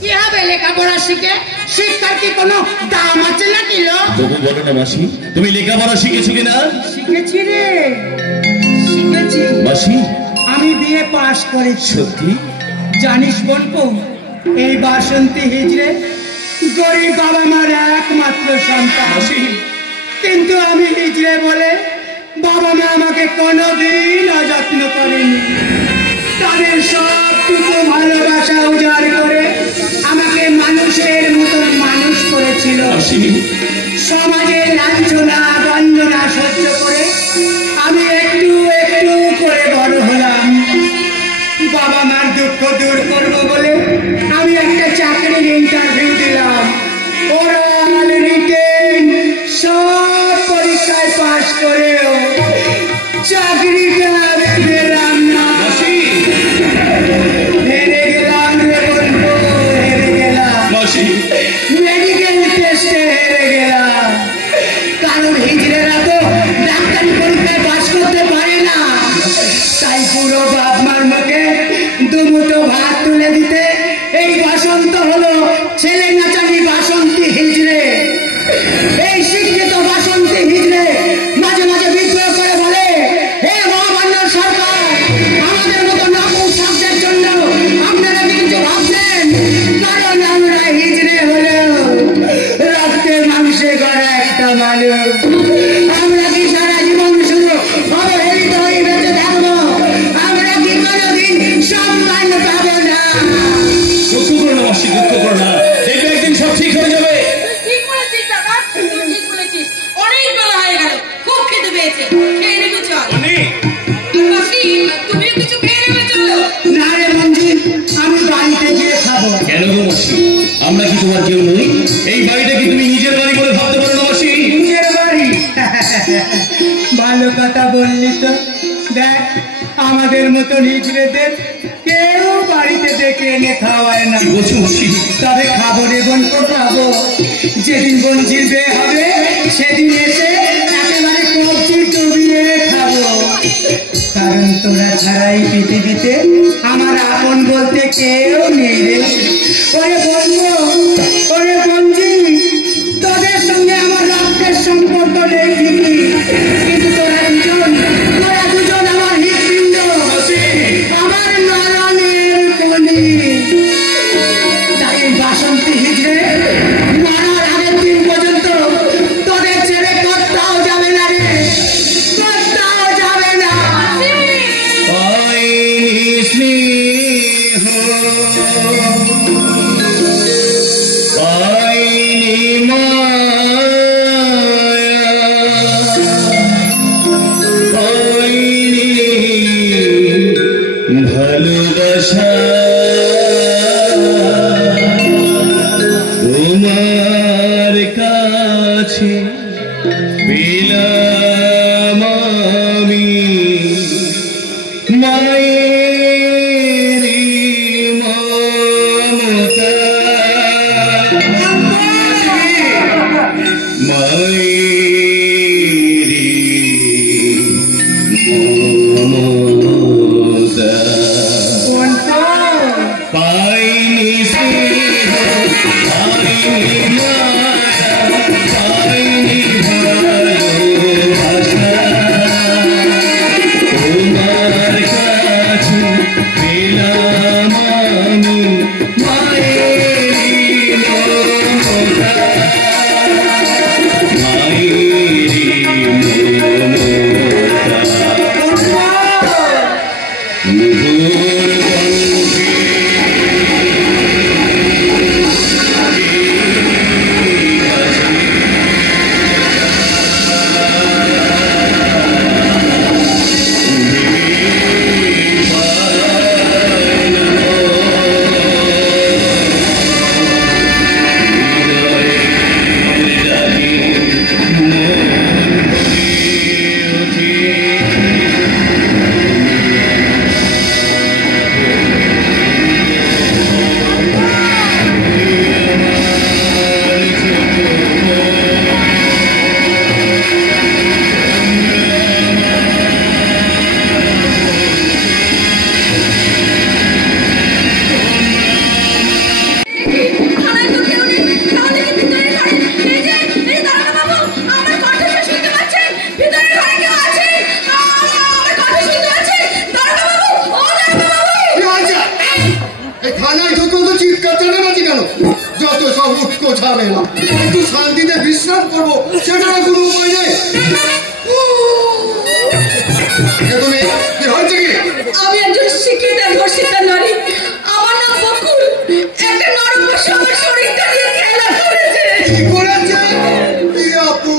কি হবে লেখাপড়া শিখে? শিক্ষার কি কোনো দাম আছে নাকি লো? তবু বলো না মাসি, তুমি লেখাপড়া শিখেছো কিনা? শিখেছি রে, শিখেছি। মাসি আমি বিয়ে পাশ করেছি। সত্যি? জানিস বলবো, এই বাসন্তী হিজড়ে গরিব বাবা মার একমাত্র সন্তান। মাসি কিন্তু আমি হিজড়ে বলে বাবা মা আমাকে কোনোদিন অযত্ন করেনি। তাদের সবটুকু ভালোবাসা উজাড় করে আমাকে মানুষের মতন মানুষ করেছিল। মাসি সমাজের লাঞ্ছনা বঞ্চনা সহ্য করে আমি একটু একটু করে বড় হলাম। বাবা মার দুঃখ দূর করবো বলে আমি একটা চাকরির ইন্টারভিউ দিলাম। ওরাল রিটেন সব পরীক্ষায় পাশ করেও চাকরিটা পেলাম না। মাসি হেরে গেলাম রে বলবো, হেরে গেলাম। মাসি মেডিকেল টেস্টে হেরে গেলাম। কারণ হিজড়েরা তো ডাক্তারি পরীক্ষায় পাশ করতে পারে না। তাই পুরো বাপ মার মুখে দুমুঠো ভাত তুলে দিতে এই বাসন্ত হলো ছেলে নাচানি বাসন্তী হিজড়ে। এই শিক্ষিত বাসন্তী হিজড়ে মাঝে মাঝে বিদ্রোহ করে বলে, হে মহামান্য সরকার, আমাদের মতো নপুংসকদের জন্য আপনারা কি কিছু ভাবছেন? কারণ আমরা হিজড়ে হলেও রক্তে মাংসে গড়া একটা মানুষ। আমরা কি সারা জীবন শুধু অবহেলিত হয়ে বেঁচে থাকবো? আমরা কি কোনোদিন সম্মান পাবো না? দুঃখ করো না মাসি, দুঃখ করো না, দেখবে একদিন সব ঠিক হয়ে যাবে। তুই ঠিক বলেছিস দাদা, তুই ঠিক বলেছিস। অনেক বেলা হয়ে গেল, খুব খেতে পেয়েছে, খেয়ে নেবে চল। আর মাসি, তুমিও কিছু খেয়ে নেবে চলো। না রে মঞ্জিল, আমি বাড়িতে গিয়ে খাবো। কেন গো মাসি, আমরা কি তোমার কেউ নই? এই বাড়িটা কি তুমি নিজের বাড়ি বলে ভাবতে পারো না মাসি? নিজের বাড়ি? ভালো কথা বললি তো। দেখ, আমাদের মতো হিজড়েদের কেউ বাড়িতে ডেকে এনে খাওয়ায় না। কি বলছো মাসি? তবে খাবো রে বোনকে, খাবো। যেদিন বঞ্চির বিয়ে হবে সেদিন এসে একেবারে কবজি ডুবিয়ে খাবো। কারণ তোরা ছাড়াই পৃথিবীতে আমার আপন বলতে কেউ নেই রে। ওরে বন্ধু, ওরে বঞ্জি, তোদের সঙ্গে আমার রক্তের সম্পর্ক নেই ঠিকই, কিন্তু তোরা দুজন আমার হৃৎপিণ্ড, আমার নয়নের মণি। তাই বাসন্তী হিজড়ে মারার আগের দিন পর্যন্ত তোদের ছেড়ে কোথাও যাবে না রে, কোথাও যাবে না। পাইনি স্নেহ, পাইনি মায়া, পাইনি ভালোবাসা, তোমার কাছে পেলাম আমি মায়ের মমতা, মায়ের মমতা। কোনটা? পাইনি স্নেহ, পাইনি মায়া, পাইনি ভালোবাসা, তোমার কাছে পেলাম আমি মায়ের মমতা, মায়ের মমতা। মুহুর বন্ধে কেন? যত সব উঠকো ঝামেলা, একটু শান্তিতে বিশ্রাম করবো সেটা কোনো উপায় নেই। তুমি কি হয়েছে কি? আমি একজন শিক্ষিত ধর্ষিতা নারী, আমার নাম বকুল। একটা নরপশু আমার শরীরটা নিয়ে খেলা করেছে। কি করেছে? কি আপু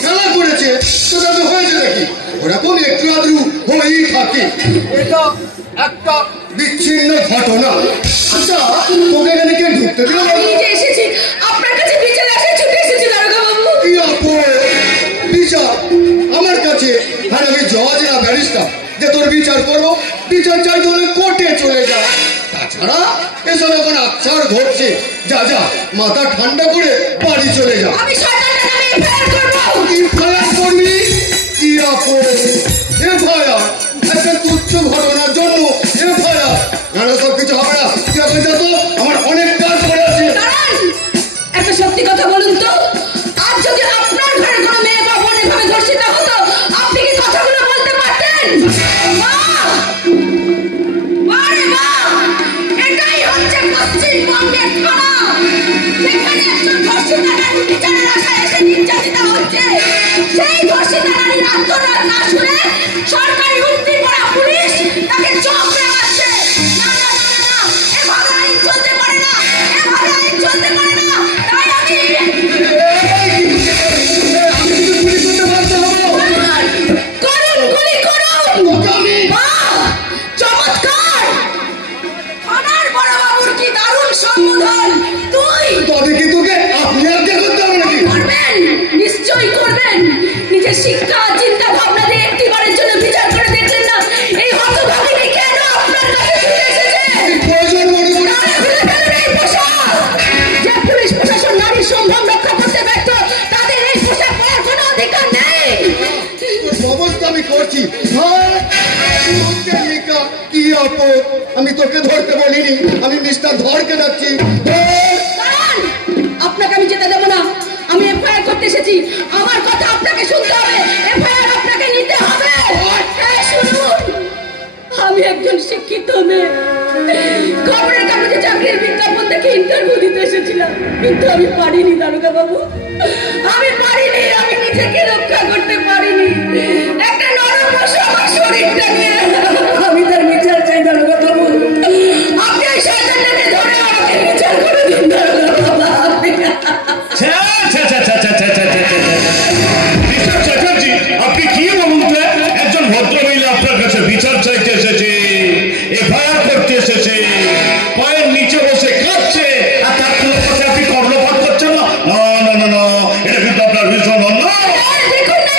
খেলা করেছে? তোরা তো হয়েছে নাকি? ওরকম একটু আধটু হয়েই থাকে, এটা একটা বিচ্ছিন্ন ঘটনা। আচ্ছা তোকে এখানে কে ঢুকতে দিল? আমি নিজে এসেছি, আপনার কাছে বিচার আসে ছুটে এসেছি দারোগা বাবু। কি আপু বিচার আমার কাছে? আর আমি জজ না ব্যারিস্টার যে তোর বিচার করবো? বিচার চাই তোর কোর্টে চলে যা। তাছাড়া এসব এখন আচ্ছার ঘটছে। যা যা মাথা ঠান্ডা করে বাড়ি চলে যা। আমি শয়তানের নামে এফআইআর করবো। এফআইআর করবি? কি আপু এফআইআর? একটা তুচ্ছ ঘটনার জন্য এফআইআর? না সব কিছু হবে না। তুই আপনি যা তো, আমার অনেক কাজ করে আছে। দাঁড়ান, একটা সত্যি কথা বলুন তো, আজ যদি আপনার ঘরে কোনো মেয়ে বা বোন এভাবে ধর্ষিত হতো, আপনি কি কথাগুলো বলতে পারতেন? এটাই হচ্ছে পশ্চিমবঙ্গের থানা, যেখানে একজন ধর্ষিতা নারী বিচারের আশায় এসে নির্যাতিতা হচ্ছে। সেই ধর্ষিতা নারীর আত্মনাদ না শুনে সরকারি উক্তি পড়া পুলিশ তাকে চোখ রাখাচ্ছে। না না না না, এভাবে আইন চলতে পারে না, এভাবে আইন চলতে পারে না। তাই আমি করুন, গুলি করুন। বাহ, চমৎকার! থানার বড়বাবুর কি দারুণ সম্বোধন। তুই তবে কি তোকে আপনি আজ্ঞা করতে হবে নাকি? করবেন, নিশ্চয়ই করবেন। নিজের শিক্ষা চিন্তা ভাবনা দিয়ে একটিবারের জন্য বিচার করে দেখলেন না? এই হতভাগিনী কেন আপনার কাছে ছুটে এসেছে? প্রয়োজন মনে করে নারে খুলে ফেলুন এই পোশাক। যে পুলিশ প্রশাসন নারীর সম্মান রক্ষা করতে ব্যর্থ, তাদের এই পোশাক পরার কোনো অধিকার নেই। তোর ব্যবস্থা আমি করছি। কি আপু আমি তোকে ধরতে বলিনি, আমি মিস্টার ধরকে যাচ্ছি। দাঁড়ান, আপনাকে আমি যেতে দেবো না। আমি এফআইআর করতে এসেছি, আমার কথা আপনাকে শুনতে হবে, এফআইআর আপনাকে নিতে হবে। এই শুনুন, আমি একজন শিক্ষিত মেয়ে, খবরের কাগজে চাকরির বিজ্ঞাপন দেখে ইন্টারভিউ দিতে এসেছিলাম, কিন্তু আমি পারিনি দারোগা বাবু, আমি পারিনি। আমি নিজেকে রক্ষা করতে পারিনি। একটা নরপশু আমার শরীরটা নিয়ে, আমি তার বিচার চাই দারোগা বাবু। আপনি এই শয়তানটাকে ধরে আমাকে বিচার করে দিন দারোগা বাবু। আপনি কি বলুন তো? একজন ভদ্রমহিলা আপনার কাছে বিচার চাইতে এসেছে, এফআইআর করতে এসেছে, পায়ের নিচে বসে কাঁদছে, আর তার কোনো কথা আপনি কর্ণপাত করছেন না? না না না না, এটা কিন্তু আপনার ভীষণ অন্যায়। দেখুন না,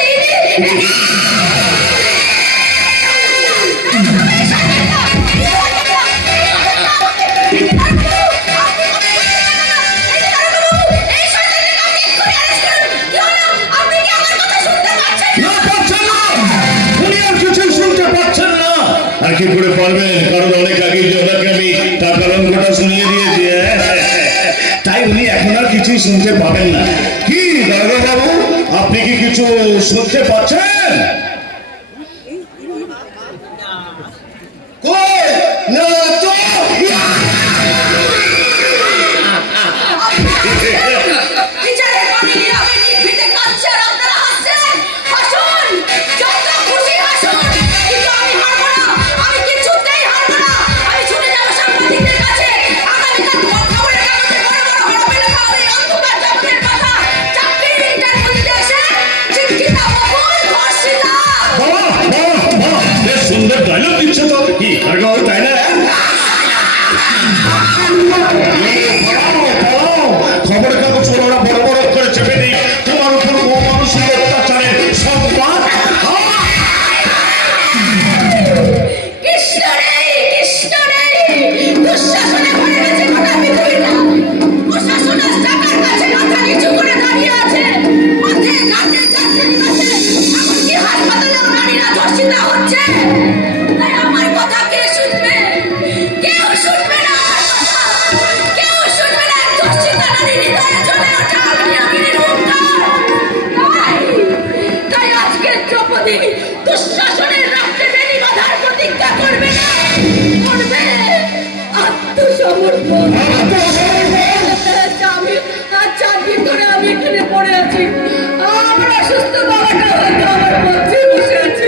আর কি করে পারবেন? কারণ অনেক আগে ওনাকে আমি টাকার অঙ্কটা শুনিয়ে দিয়েছি, তাই উনি এখন আর কিছুই শুনতে পাবেন না। কি দারোগা বাবু, আপনি কি কিছু শুনতে পাচ্ছেন? না তো বিচারের পানি নিয়ে আমি নিভৃতে কাঁদছি আর আপনারা হাসছেন। হাসুন, যত খুশি হাসুন, কিন্তু আমি হারবো না। আমি কিছুতেই হারবো না। আমি ছুটে যাবো সাংবাদিকদের কাছে। আগামীকাল খবরের কাগজে বড় বড় হরফে লেখা হবে এই অন্ধকার জগতের কথা। চাকরির ইন্টারভিউ দিতে এসে শিক্ষিতা বকুল ধর্ষিতা। বেশ সুন্দর ডায়লগ দিচ্ছে তো। কি দারোগা বাবু, তাই না? খবরের কাগজ ওরা বড় বড় করে চেপে দিই তোমার উপর অমানুষিক অত্যাচারের সংবাদ। কৃষ্ণ রে, কৃষ্ণ রে, দুঃশাসনে ভরে গেছে গোটা পৃথিবীটা। প্রশাসন আজ টাকার কাছে মাথা নিচু করে দাঁড়িয়ে আছে। পথে ঘাটে যাত্রী বাসে এমনকি হাসপাতালেও নারীরা ধর্ষিতা হচ্ছে। তাই আমার কথা কে শুনবে? কেউ শুনবে না আমার কথা। কেউ শুনবে না এক ধর্ষিতা নারীর হৃদয়ে জ্বলে ওঠা অগ্নির হুঙ্কার। তাই আজকে দ্রৌপদী দুঃশাসনের রক্তে বেনি বাঁধার প্রতিজ্ঞা করবে না, করবে আত্মসমর্পণ। পড়ে আছি। আমার অসুস্থ বাবাটা হয়তো আমার পথে বসে আছে,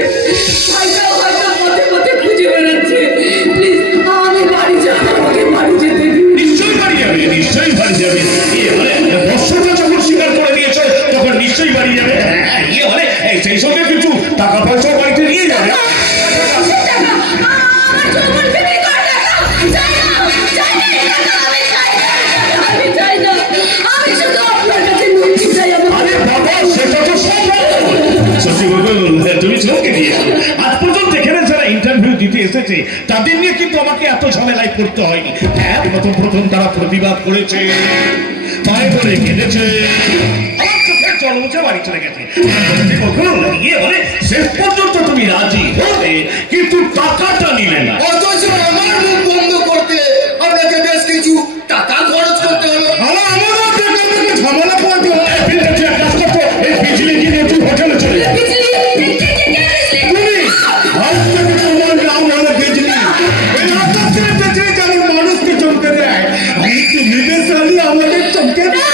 ভাইটাও হয়তো পথে পথে খুঁজে বেড়াচ্ছে। প্লিজ আমি বাড়ি যাবো, আমাকে বাড়ি যেতে দিন। নিশ্চয়ই বাড়ি যাবে, নিশ্চয়ই বাড়ি যাবে। বর্ষটা যখন স্বীকার করে দিয়েছে তখন নিশ্চয়ই বাড়ি যাবে। ইয়ে হলে সেই সঙ্গে কিছু টাকা পয়সা বাড়িতে নিয়ে যাবে। তুমি চমকে দিয়েছো। আজ পর্যন্ত এখানে যারা ইন্টারভিউ দিতে এসেছে তাদের নিয়ে কিন্তু আমাকে এত ঝামেলায় পড়তে হয়নি। হ্যাঁ, প্রথম তারা প্রতিবাদ করেছে, পায়ে ধরে কেঁদেছে, আমার চোখের জল মুছে বাড়ি চলে গেছে। ইয়ে বলে শেষ পর্যন্ত তুমি রাজি হলে কিন্তু টাকাটা নিলে না। অথচ আমার মুখ বন্ধ করতে আপনাকে বেশ কিছু টাকা খরচ করতে হলো। ঝামেলা পড়তে হয়। এই বিজলি কিনে তুই হোটেলে চলে যা। মানুষকে চমকে দেয়, আমাদের চমকে দেয়।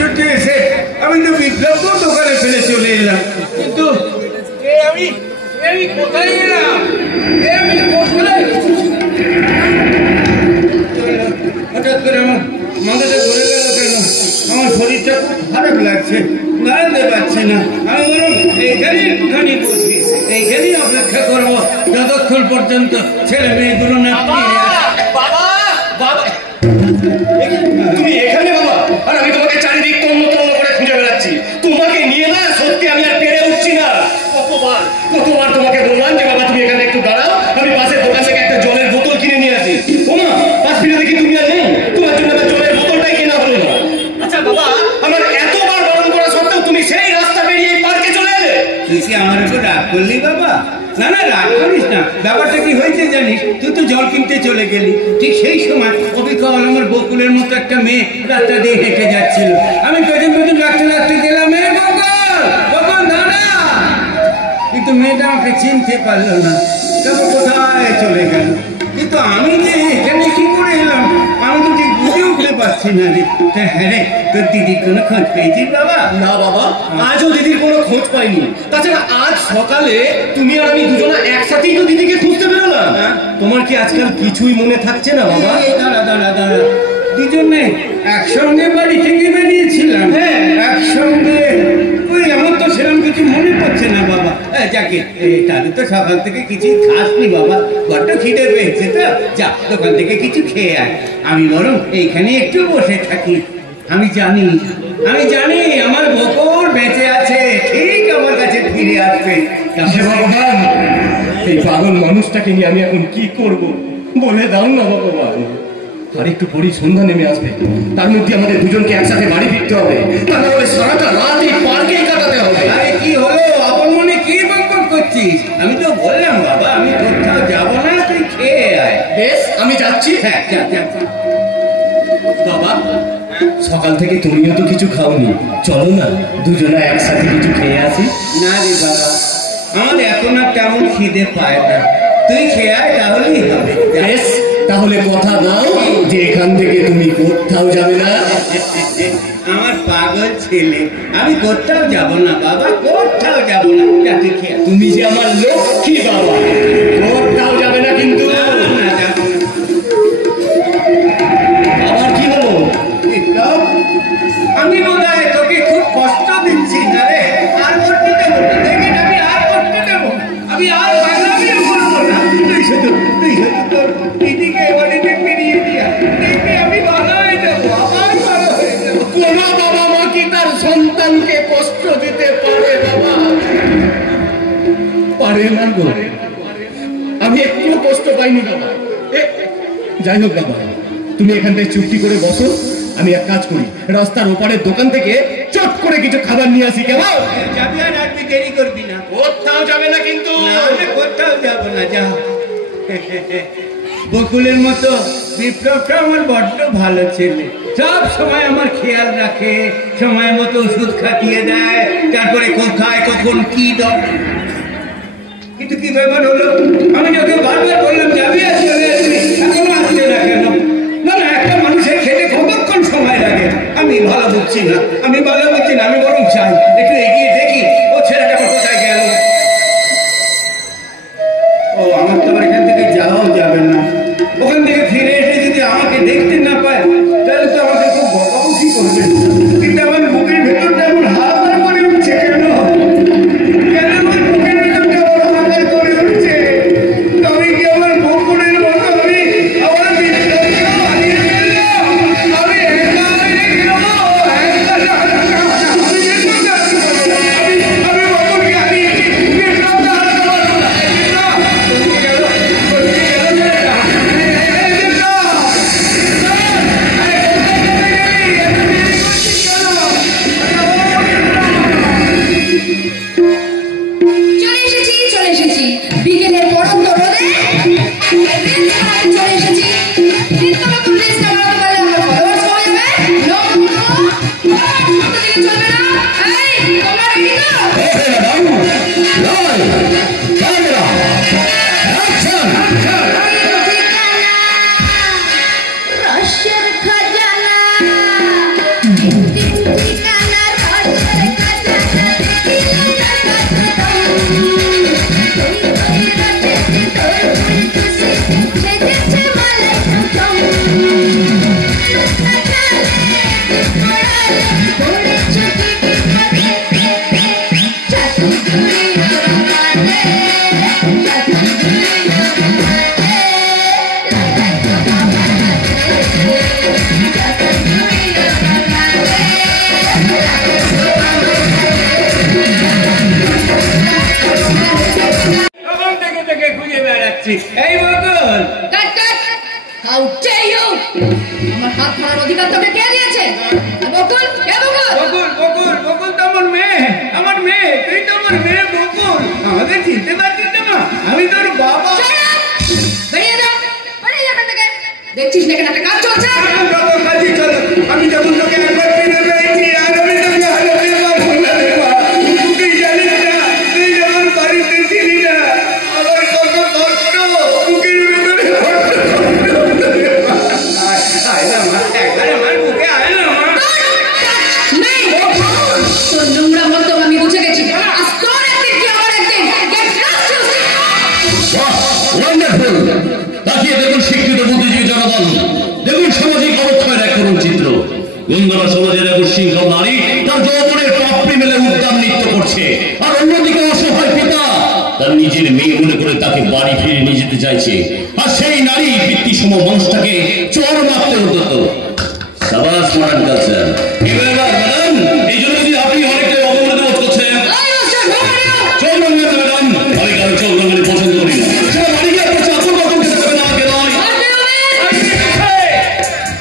ছোট্ট এসে আমি তো বিপ্লব দোকানে ফেলে চলে এলাম, কিন্তু আমি কোথায় গেলাম? হঠাৎ করে আমার মাথাটা ঘুরে গেল কেন? আমার শরীরটা খুব খারাপ লাগছে, দাঁড়াতে পারছি না। আমি বললাম এইখানে একটুখানি বসি, এইখানেই অপেক্ষা করবো যতক্ষণ পর্যন্ত ছেলে মেয়েগুলো না ফিরে আসে। বাবা বাবা তুমি এখানে বাবা? আর আমি তোমাকে চারিদিক তন্ন করে খুঁজে বেড়াচ্ছি। তোমাকে নিয়ে না সত্যি আমি আর পেরে উঠছি না। কতবার তোমাকে বললাম যে বাবা তুমি এখানে একটু দাঁড়াও, আমি পাশের দোকান থেকে একটা জলের বোতল কিনে নিয়ে আসি। ওমা, পাশ ফিরে দেখি তুমি আর নেই। তোমার জন্য জলের বোতলটাই কেনা হলো না। আচ্ছা বাবা, আমার এতবার বারণ করা সত্ত্বেও তুমি সেই রাস্তা পেরিয়ে এই পার্কে চলে এলে। তুই কি আমার উপর রাগ করলি বাবা? না না, রাগ করিস না। ব্যাপারটা কি হয়েছে জানিস? তুই তো জল কিনতে চলে গেলি, ঠিক সেই সময় অবিকল আমার বকুলের মতো একটা মেয়ে রাস্তা দিয়ে হেঁটে যাচ্ছিল। আমি পেছন রাখতে গেলাম, বকুল দাঁড়া। কিন্তু মেয়েটা আমাকে চিনতে পারলো না, তারপর কোথায় চলে গেল। কিন্তু আমি যে এখানে কি করে এলাম আমি তো ঠিক বুঝে উঠতে পারছি না রে। হ্যাঁ রে, তোর দিদির কোনো খোঁজ পেয়েছিস বাবা? না বাবা, আজও দিদির কোনো খোঁজ পাইনি। তাছাড়া আজ সকালে তুমি আর আমি দুজনা একসাথেই তো দিদিকে খুঁজতে বেরোলাম। তোমার কি আজকাল কিছুই মনে থাকছে না বাবা? দাঁড়া, দুজনে একসঙ্গে বাড়ি থেকে বেরিয়েছিলাম। হ্যাঁ, একসঙ্গে। ওই আমার তো সেরকম কিছু মনে পড়ছে না বাবা। যাকে তাহলে তো সকাল থেকে কিছুই খাসনি বাবা, বড্ড খিদে পেয়েছে তো। যা, দোকান থেকে কিছু খেয়ে আয়। আমি বরং এইখানে একটু বসে থাকি। আমি জানি আমার বকুল বেঁচে আছে, ঠিক আমার কাছে ফিরে আসবে। ভগবান, এই পাগল মানুষটাকে নিয়ে আমি এখন কি করব বলে দাও না ভগবান। আর একটু পরই সন্ধ্যা নেমে আসবে, তার মধ্যে আমাদের দুজনকে একসাথে বাড়ি ফিরতে হবে। তা না হলে সারাটা রাত এই পার্কেই কাটাতে হবে। আরে কি হলো, আপন মনে কি বকবক করছিস? আমি তো বললাম বাবা আমি কোথাও যাব না, তুই খেয়ে আয়। বেশ, আমি যাচ্ছি। হ্যাঁ, যা। বাবা, সকাল থেকে তুমিও তো কিছু খাওনি, চলো না দুজনে একসাথে কিছু খেয়ে আসি। না রে বাবা, আমার এখন আর তেমন খিদে পায় না, তুই খেয়ে আয় তাহলেই হবে। বেশ, তাহলে কথা দাও যে এখান থেকে তুমি কোথাও যাবে না। আমার পাগল ছেলে, আমি কোথাও যাব না বাবা, কোথাও যাব না। তুই খেয়ে তুমি যে আমার লক্ষ্মী বাবা, কোথাও যাবে না কিন্তু। আবার কি হলো? আমি মনে হয় তোকে খুব কষ্ট দিচ্ছি না রে। আর করতে দেবো না, দেখি আমি আর করতে দেবো, আমি আর বাংলামিও করবো না। তুই শুধু তোর দিদিকে বাড়িতে ফিরিয়ে দিয়া দেখবি আমি ভালো হয়ে যাবো, আবার ভালো হয়ে যাবো। কোন বাবা মা কি তার সন্তানকে কষ্ট দিতে পারে বাবা? গো, আমি একটু কষ্ট পাইনি বাবা। যাই হোক বাবা, তুমি এখানটায় চুক্তি করে বসো, আমি এক কাজ করি, রাস্তার ওপারের দোকান থেকে চট করে কিছু খাবার নিয়ে আসি। কেমন যাবি? আর রাখবি, দেরি করবি না। কোথাও যাবে না কিন্তু। কোথাও যাবো না, যা। বকুলের মতো বিপ্লবটা আমার বড্ড ভালো ছেলে, সব সময় আমার খেয়াল রাখে, সময় মতো ওষুধ খাটিয়ে দেয়, তারপরে কোথায় কখন কি দরকার। কিন্তু কি ব্যাপার হলো, আমি যখন বারবার বললাম যাবি আর চলে আসবি, এখনো আসছে না কেন? না না, একটা মানুষের খেতে কতক্ষণ সময় লাগে? আমি ভালো বুঝছি না, আমি বরং চাই একটু এগিয়ে দেখি ও ছেলেটা কোথায় গেল। ও, আমার তো আবার এখান থেকে যাওয়াও যাবে না। ওখান থেকে ফিরে এসে যদি আমাকে দেখতে না পায়, তাহলে তো আমাকে খুব বকাবকি করবে। কিন্তু আমার বুকের ভেতরটা এমন হাহাকার করে উঠছে কেন? কেন আমার বুকের ভেতরটা এমন হাহাকার করে উঠছে? আমি কি আমার বকুলের মতো আমি আমার বিপ্লবকেও হারিয়ে ফেললাম? আমি একা হয়ে গেলাম। আমি বকুলকে হারিয়েছি, বিপ্লবকে হারাতে পারবো না। চলে এসেছি বিকেলের পড়ন্ত রোদে চলে এসেছি। এই বকুল, How dare you! আমার হাত ধরার অধিকার তোকে কে দিয়েছে? বকুল, কে বকুল? বকুল তো আমার মেয়ে, তুই তো আমার মেয়ে বকুল। আমাকে চিনতে পারছিস না মা? আমি তোর বাবা। বেরিয়ে যা এখান থেকে। দেখছিস না এখানে একটা কাজ চলছে? আমি যখন তোকে একবার চিনে পেয়েছি, আর আমি তোকে হারাতে পারবো না রে মা। তুই জানিস না, তুই যখন বাড়িতে ছিলি না, আমার কত কষ্ট বুকের ভেতরে। আয় না মা, একবার আমার বুকে আয় না মা। তোর নোংরা মন্তব্য আমি বুঝে গেছি। আজ তোর একদিন কি আমার একদিন। Get lost, you wonderful! তাকিয়ে দেখুন শিক্ষিত বুদ্ধিজীবী জনগণ, দেখুন সামাজিক অবক্ষয়ের এক করুণ চিত্র। গঙ্গা সমাজের এক উশৃঙ্খল নারী তার যৌবনের পাপড়ি মেলে উদ্যান নৃত্য করছে, আর অন্যদিকে অসহায় পিতা তার নিজের মেয়ে মনে করে তাকে বাড়ি ফিরে নিয়ে যেতে চাইছে, আর সেই নারী পিতৃসম মানুষটাকে চর মারতে উদ্যত। সাবাস মডার্ন কালচার। ম্যাডাম, এই জন্য যদি আপনি অনেকটাই অবমূল্য বোধ করছেন। চৌরঙ্গা ম্যাডাম, আমি কারো চৌরঙ্গানি পছন্দ করি না। সেটা বাড়ি গিয়ে আপনার চাকর কখন খেতে হবে না, আমাকে নয়।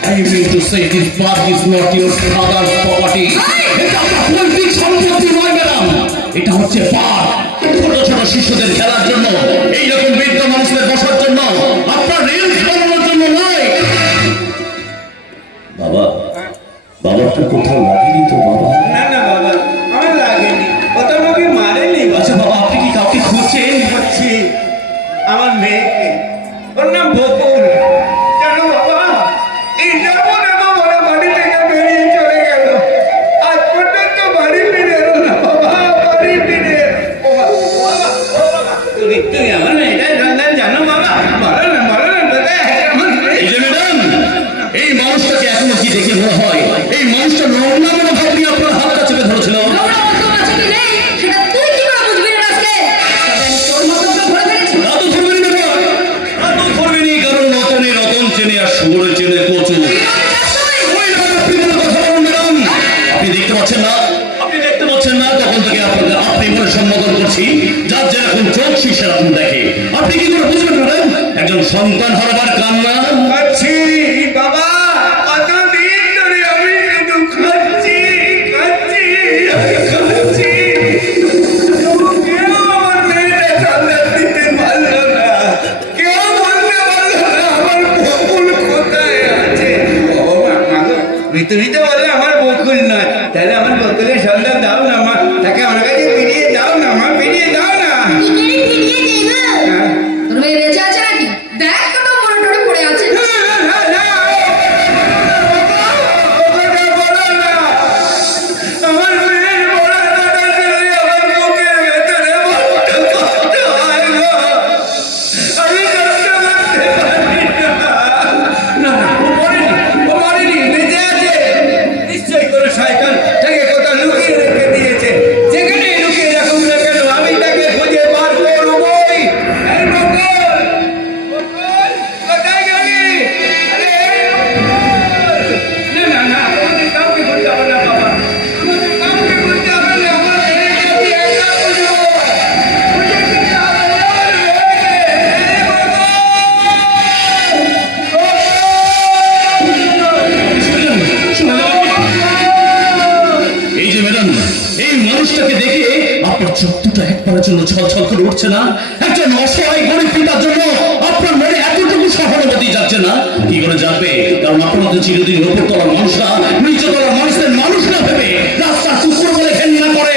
I mean to say this park is not your father's property. এটা আপনার পৈতৃক সম্পত্তি নয় ম্যাডাম, এটা হচ্ছে পার্ক। ছোট ছোট শিশুদের খেলার জন্য, এইরকম বৃদ্ধ মানুষদের বসার জন্য, আপনার রিলস বানানোর জন্য নয়। বাবার তো কোথাও লাগেনি তো বাবা? না না বাবা, আমার লাগেনি, ও তো আমাকে মারেনি। আচ্ছা বাবা, আপনি কি কাউকে খুঁজছেন? বলছি আমার মেয়েকে, ওর নাম বকুল। জানো বাবা, এই যেমন এত বড় বাড়ি থেকে বেরিয়ে চলে গেল, আজ পর্যন্ত বাড়ি ফিরে এলো না বাবা, বাড়ি ফিরে। তুই আমার মেয়েটাই জানো বাবা? বলো না এই যে ম্যাডাম, এই মানুষটাকে এখনো কি দেখে মনে হয় এই মানুষটা নোংরা মনোভাব নিয়ে আপনার সন্তান হারাবার কান্না। খাচ্ছি বাবা, কতদিন ধরে আমি শুধু খাচ্ছি খাচ্ছি খাচ্ছি। কেউ আমার মেয়েটা সন্তান দিতে পারলো না, কেউ বলতে পারলো না আমার বকুল কোথায় আছে। ও মা গো, তুমি তো বলে আমার বকুল নয়, তাহলে আমার বকুলের সন্তান দাও না মা, তাকে আমার কাছে ফিরিয়ে দাও না মা, ফিরিয়ে দাও না। তোর মেয়ে বেঁচে আছে নাকি? দেখ কত মনে টরে পড়ে আছে। ছলছল করে উঠছে না? একজন অসহায় গরিব পিতার জন্য আপনার মনে এতটুকু সহানুভূতি যাচ্ছে না? কি করে যাবে? কারণ আপনারা তো চিরদিন উপরতলার মানুষরা নিচতলার মানুষদের মানুষ না ভেবে রাস্তার কুকুর বলে ঘেন্না করে।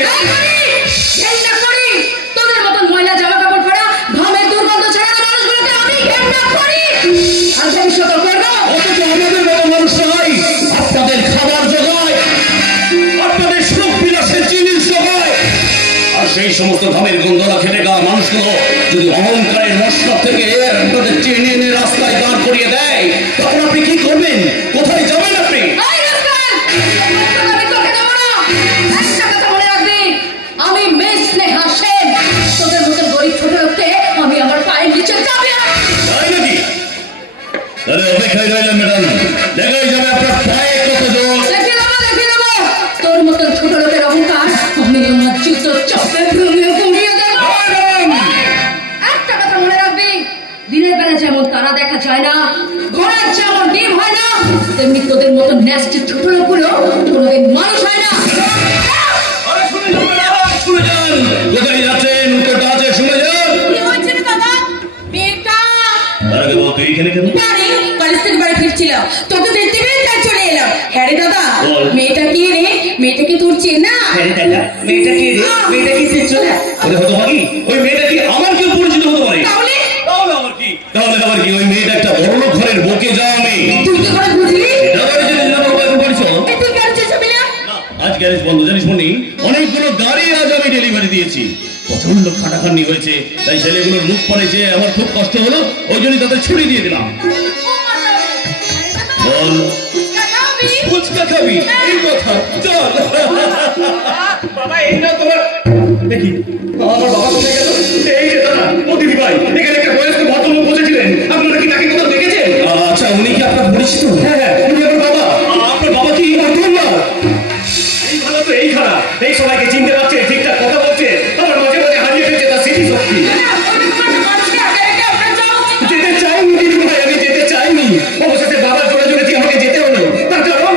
তোদের মতন ময়লা জামা কাপড় পরা ঘামের দুর্গন্ধ ছড়ানো মানুষগুলোকে আমি ঘেন্না করি। আর ভবিষ্যৎ করবো। অথচ আমাদের মতো মানুষরাই আপনাদের খাবার জোগায়, আপনাদের সুখ বিলাসের জিনিস জোগায়। আর সেই সমস্ত ঘামের গন্ধলা খেটে গা মানুষগুলো যদি অহংকারের মশলা থেকে আপনাদের টেনে এনে রাস্তায় দাঁড় করিয়ে দেয়, তখন আপনি কি করবেন? কোথায় যাবেন আপনি? আমি মেয়ে স্নেহা সেন, তোদের মতন গরিব ছোট লোককে আমি আমার পায়ের নিচে চাবি। তাই নাকি? তাহলে অপেক্ষায় রইলাম ম্যাডাম, দেখাই যাবে আপনার পায়ে কত জোর। দেখে দেবো তোর মতন ছোট লোকের অহংকার আমি আমার জুতো চপে ভেঙে পুড়িয়ে দেবো। একটা কথা মনে রাখবি, দিনের বেলা যেমন তারা দেখা যায় না, ঘোড়ার যেমন ডিম হয় না, তেমনি তোদের মতো ন্যাস্টি ছোট লোকগুলো কোনোদিন মানুষ হয় না। কোথায় যাচ্ছেন? উত্তরটা আছে, শুনে যান। কি হয়েছে রে দাদা? মেয়েটা তার আগে বল, তুই এখানে কেন? কলেজ থেকে বাড়ি ফিরছিলাম, তোকে দেখতে পেয়ে তাই চলে এলাম। হ্যাঁ রে দাদা, মেয়েটা কি রে? মেয়েটা কি তোর চেনা? মেয়েটা কি রে? মেয়েটা কি চেনা? আরে হতো ভাগি, ওই মেয়েটা কি আমার কেউ পরিচিত হতে পারে? তাহলে আবার কি? তাহলে আবার কি? ওই মেয়েটা একটা বড়লোক ঘরের বউকে যাও আমি। তুই কি করে বুঝলি? তুই কেন চেঁচাবি না? আজ গ্যারেজ বন্ধ, জানিস মনি? অনেকগুলো গাড়ি আজ আমি ডেলিভারি দিয়েছি, প্রচন্ড খাটাখাটনি হয়েছে, তাই ছেলেগুলোর মুখ পড়ে যে আমার খুব কষ্ট হলো, ওই জন্যই তাদের ছুটি দিয়ে দিলাম। বল, ফুচকা খাবি? এই কথা, চল। বাবা এই না তোমার, দেখি আমার বাবা কোথায় গেল? এই যে দাদা, অতিথি ভাই, এখানে একটা বয়স্ক ভদ্রলোক বসেছিলেন, আপনারা কি তাকে কোথাও দেখেছেন? আচ্ছা, উনি কি আপনার পরিচিত? হ্যাঁ, উনি আমার বাবা। আপনার বাবা কি এই ভালো তো এই খারাপ, এই সবাইকে চিনতে পারছে, ঠিকঠাক কথা বলছে, আমার মাঝে মাঝে হারিয়ে ফেলছে তার স্মৃতি শক্তি। যেতে চাইনি দিদি ভাই, আমি যেতে চাইনি, অবশেষে বাবার জোরে জোরে কি আমাকে যেতে হলো, তার কারণ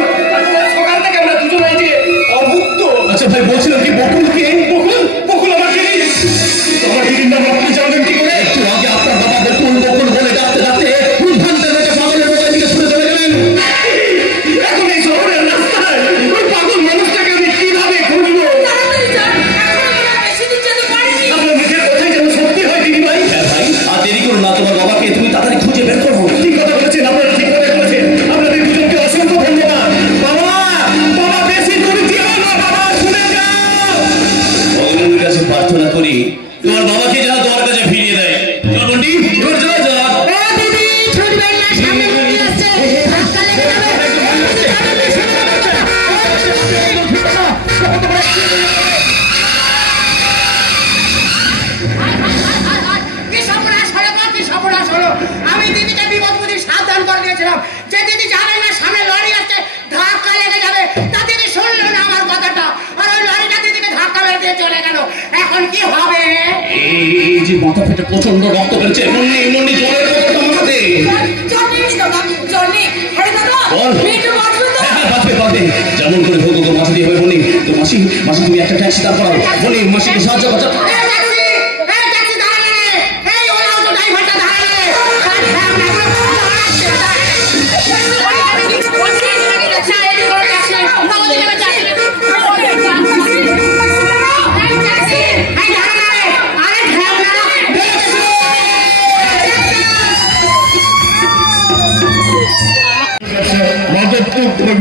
সকাল থেকে আমরা দুজনে যে অভুক্ত। আচ্ছা ভাই, বলছিলাম কি বকুলকে? বকুল আমার দিদি, আমার দিদির নাম আপনি জানবেন কি করে? একটু আগে আপনার বাবা বকুল বকুল বলে ডাকতে ডাকতে উদ্ভ্রান্তের মধ্যে পাগলের মতো দিকে ছুটে চলে গেলেন। এখন এই শহরের রাস্তায় ওই পাগল মানুষটাকে আমি কিভাবে খুঁজবো? আপনার মুখের কথাই যেন সত্যি হয় দিদি ভাই। হ্যাঁ ভাই, আর দেরি করো না, তোমার বাবাকে তুমি তাড়াতাড়ি খুঁজে বের করো। ঠিক কথা বলেছেন, আপনারা ঠিক কথা বলেছেন, আপনাদের দুজনকে অসংখ্য ধন্যবাদ। বাবা, বাবা বেশি দূর যেও না, বাবা শুনে যাও। ভগবানের কাছে প্রার্থনা করি তোমার বাবাকে যেন তোমার কাছে ফিরিয়ে দেয়। চল বন্ডি, এবার চলে যা। আমি দিদিকে বিপদ বুঝি সাবধান করে দিয়েছিলাম যে দিদি জানেন না সামনে লরি আসছে, ধাক্কা লেগে যাবে, তা দিদি শুনলো না আমার কথাটা, আর ওই লরিটা দিদিকে ধাক্কা মেরে দিয়ে চলে গেল। এখন কি হবে? এই যে মাথা ফেটে প্রচন্ড রক্ত বেরোচ্ছে, মুন্নি মুন্নি জলের বোতলটা আমাকে যেমন করে হোক ওকে মাথা দিয়ে হবে বলি। তো মাসি তুমি একটা ট্যাক্সি দাঁড় করাও বলি, মাসিকে সাহায্য করছো।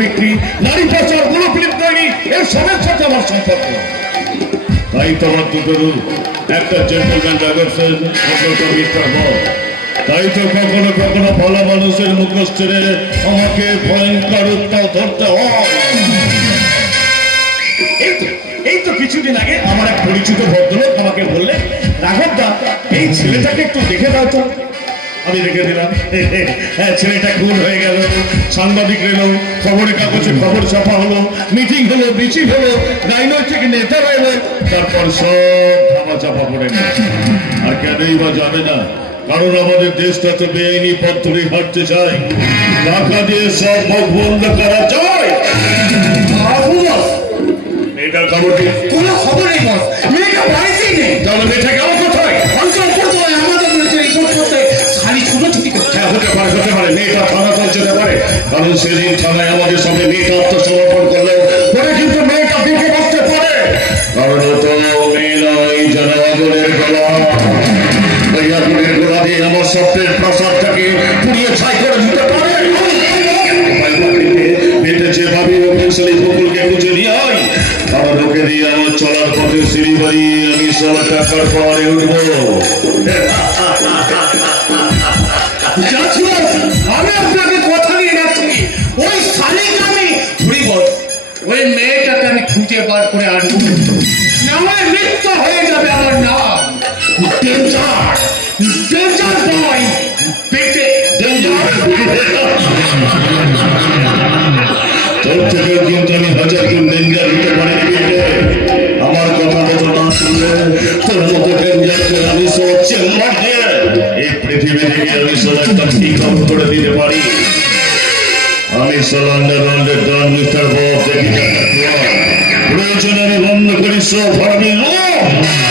বিক্রি, নারী পাচার, মনোফিল্ম তৈরি, এর সবের সাথে আমার সম্পর্ক। তাই তো আমার দুটো রূপ, একটা জেন্টলম্যান ডাইভার্সন, অন্যটা মিস্টার বস। তাই তো কখনো কখনো ভালো মানুষের মুখোশ ছেড়ে আমাকে ভয়ঙ্কর উত্তাল ধরতে হয়। এই তো কিছুদিন আগে আমার এক পরিচিত ভদ্রলোক আমাকে বললে, রাঘব দা এই ছেলেটাকে একটু দেখে দাও তো। আমি রেখে দিলাম। হ্যাঁ, ছেলেটা খুন হয়ে গেল, সাংবাদিক এলো, খবরের কাগজে খবর ছাপা হলো, মিটিং হলো, মিছিল হলো, রাজনৈতিক নেতারা এলো, তারপর সব ধামা চাপা পড়ে গেল। আর কেনই বা যাবে না? কারণ আমাদের দেশটা তো বেআইনি পথ ধরে হাঁটতে চায়। টাকা দিয়ে সব মুখ বন্ধ করা যায়। মেয়েটার খবর কি? কোনো খবর নেই বস, মেয়েটা বাড়িতেই নেই। তাহলে মেয়েটা গেল কোথায়? অঞ্চল করতে হয় আমাদের বিরুদ্ধে রিপোর্ট করতে, খালি ছুটোছুটি করতে। হতে পারে মেয়েটা থানা তো যেতে পারে, কারণ সেদিন থানায় আমাদের সঙ্গে মেয়েটা আত্মসমর্পণ করলে পরে কিন্তু মেয়েটা দিকে বসতে পারে। কারণ ও তো মেয়ে নয়, যেন আগুনের গোলা। ওই আগুনের গোলা দিয়ে আমার স্বপ্নের প্রাসাদটাকে পুড়িয়ে ছাই করে দিতে পারে। মেয়েটা যেভাবে বকুলকে খুঁজে নিয়ে হয়, কারণ ওকে দিয়ে আমার চলার পথে সিঁড়ি বাড়ি আমি সব টাকার পাহাড়ে উঠবো। আমি আপনাকে কথা দিয়ে যাচ্ছি, ওই শালিকে আমি ধরি বল, ওই মেয়েটাকে আমি খুঁজে বার করে আনবো, নামে মৃত্যু হয়ে যাবে আমার নাম। ডেঞ্জার ডেঞ্জার বয়, পেটে ডেঞ্জার। তোর থেকেও কিন্তু আমি হাজার গুণ ডেঞ্জার হতে পারি। আমার কথা মতো না শুনলে তোর মতো ডেঞ্জারকে আমি সব চেম্বার দিয়ে এই পৃথিবী থেকে আমি সব একটা ঠিক করে দিতে পারি। আমি সলান্ডার ডন মিস্টার বব দেখি প্রয়োজন আমি বন্ধ করি সব ফার্মি লোক।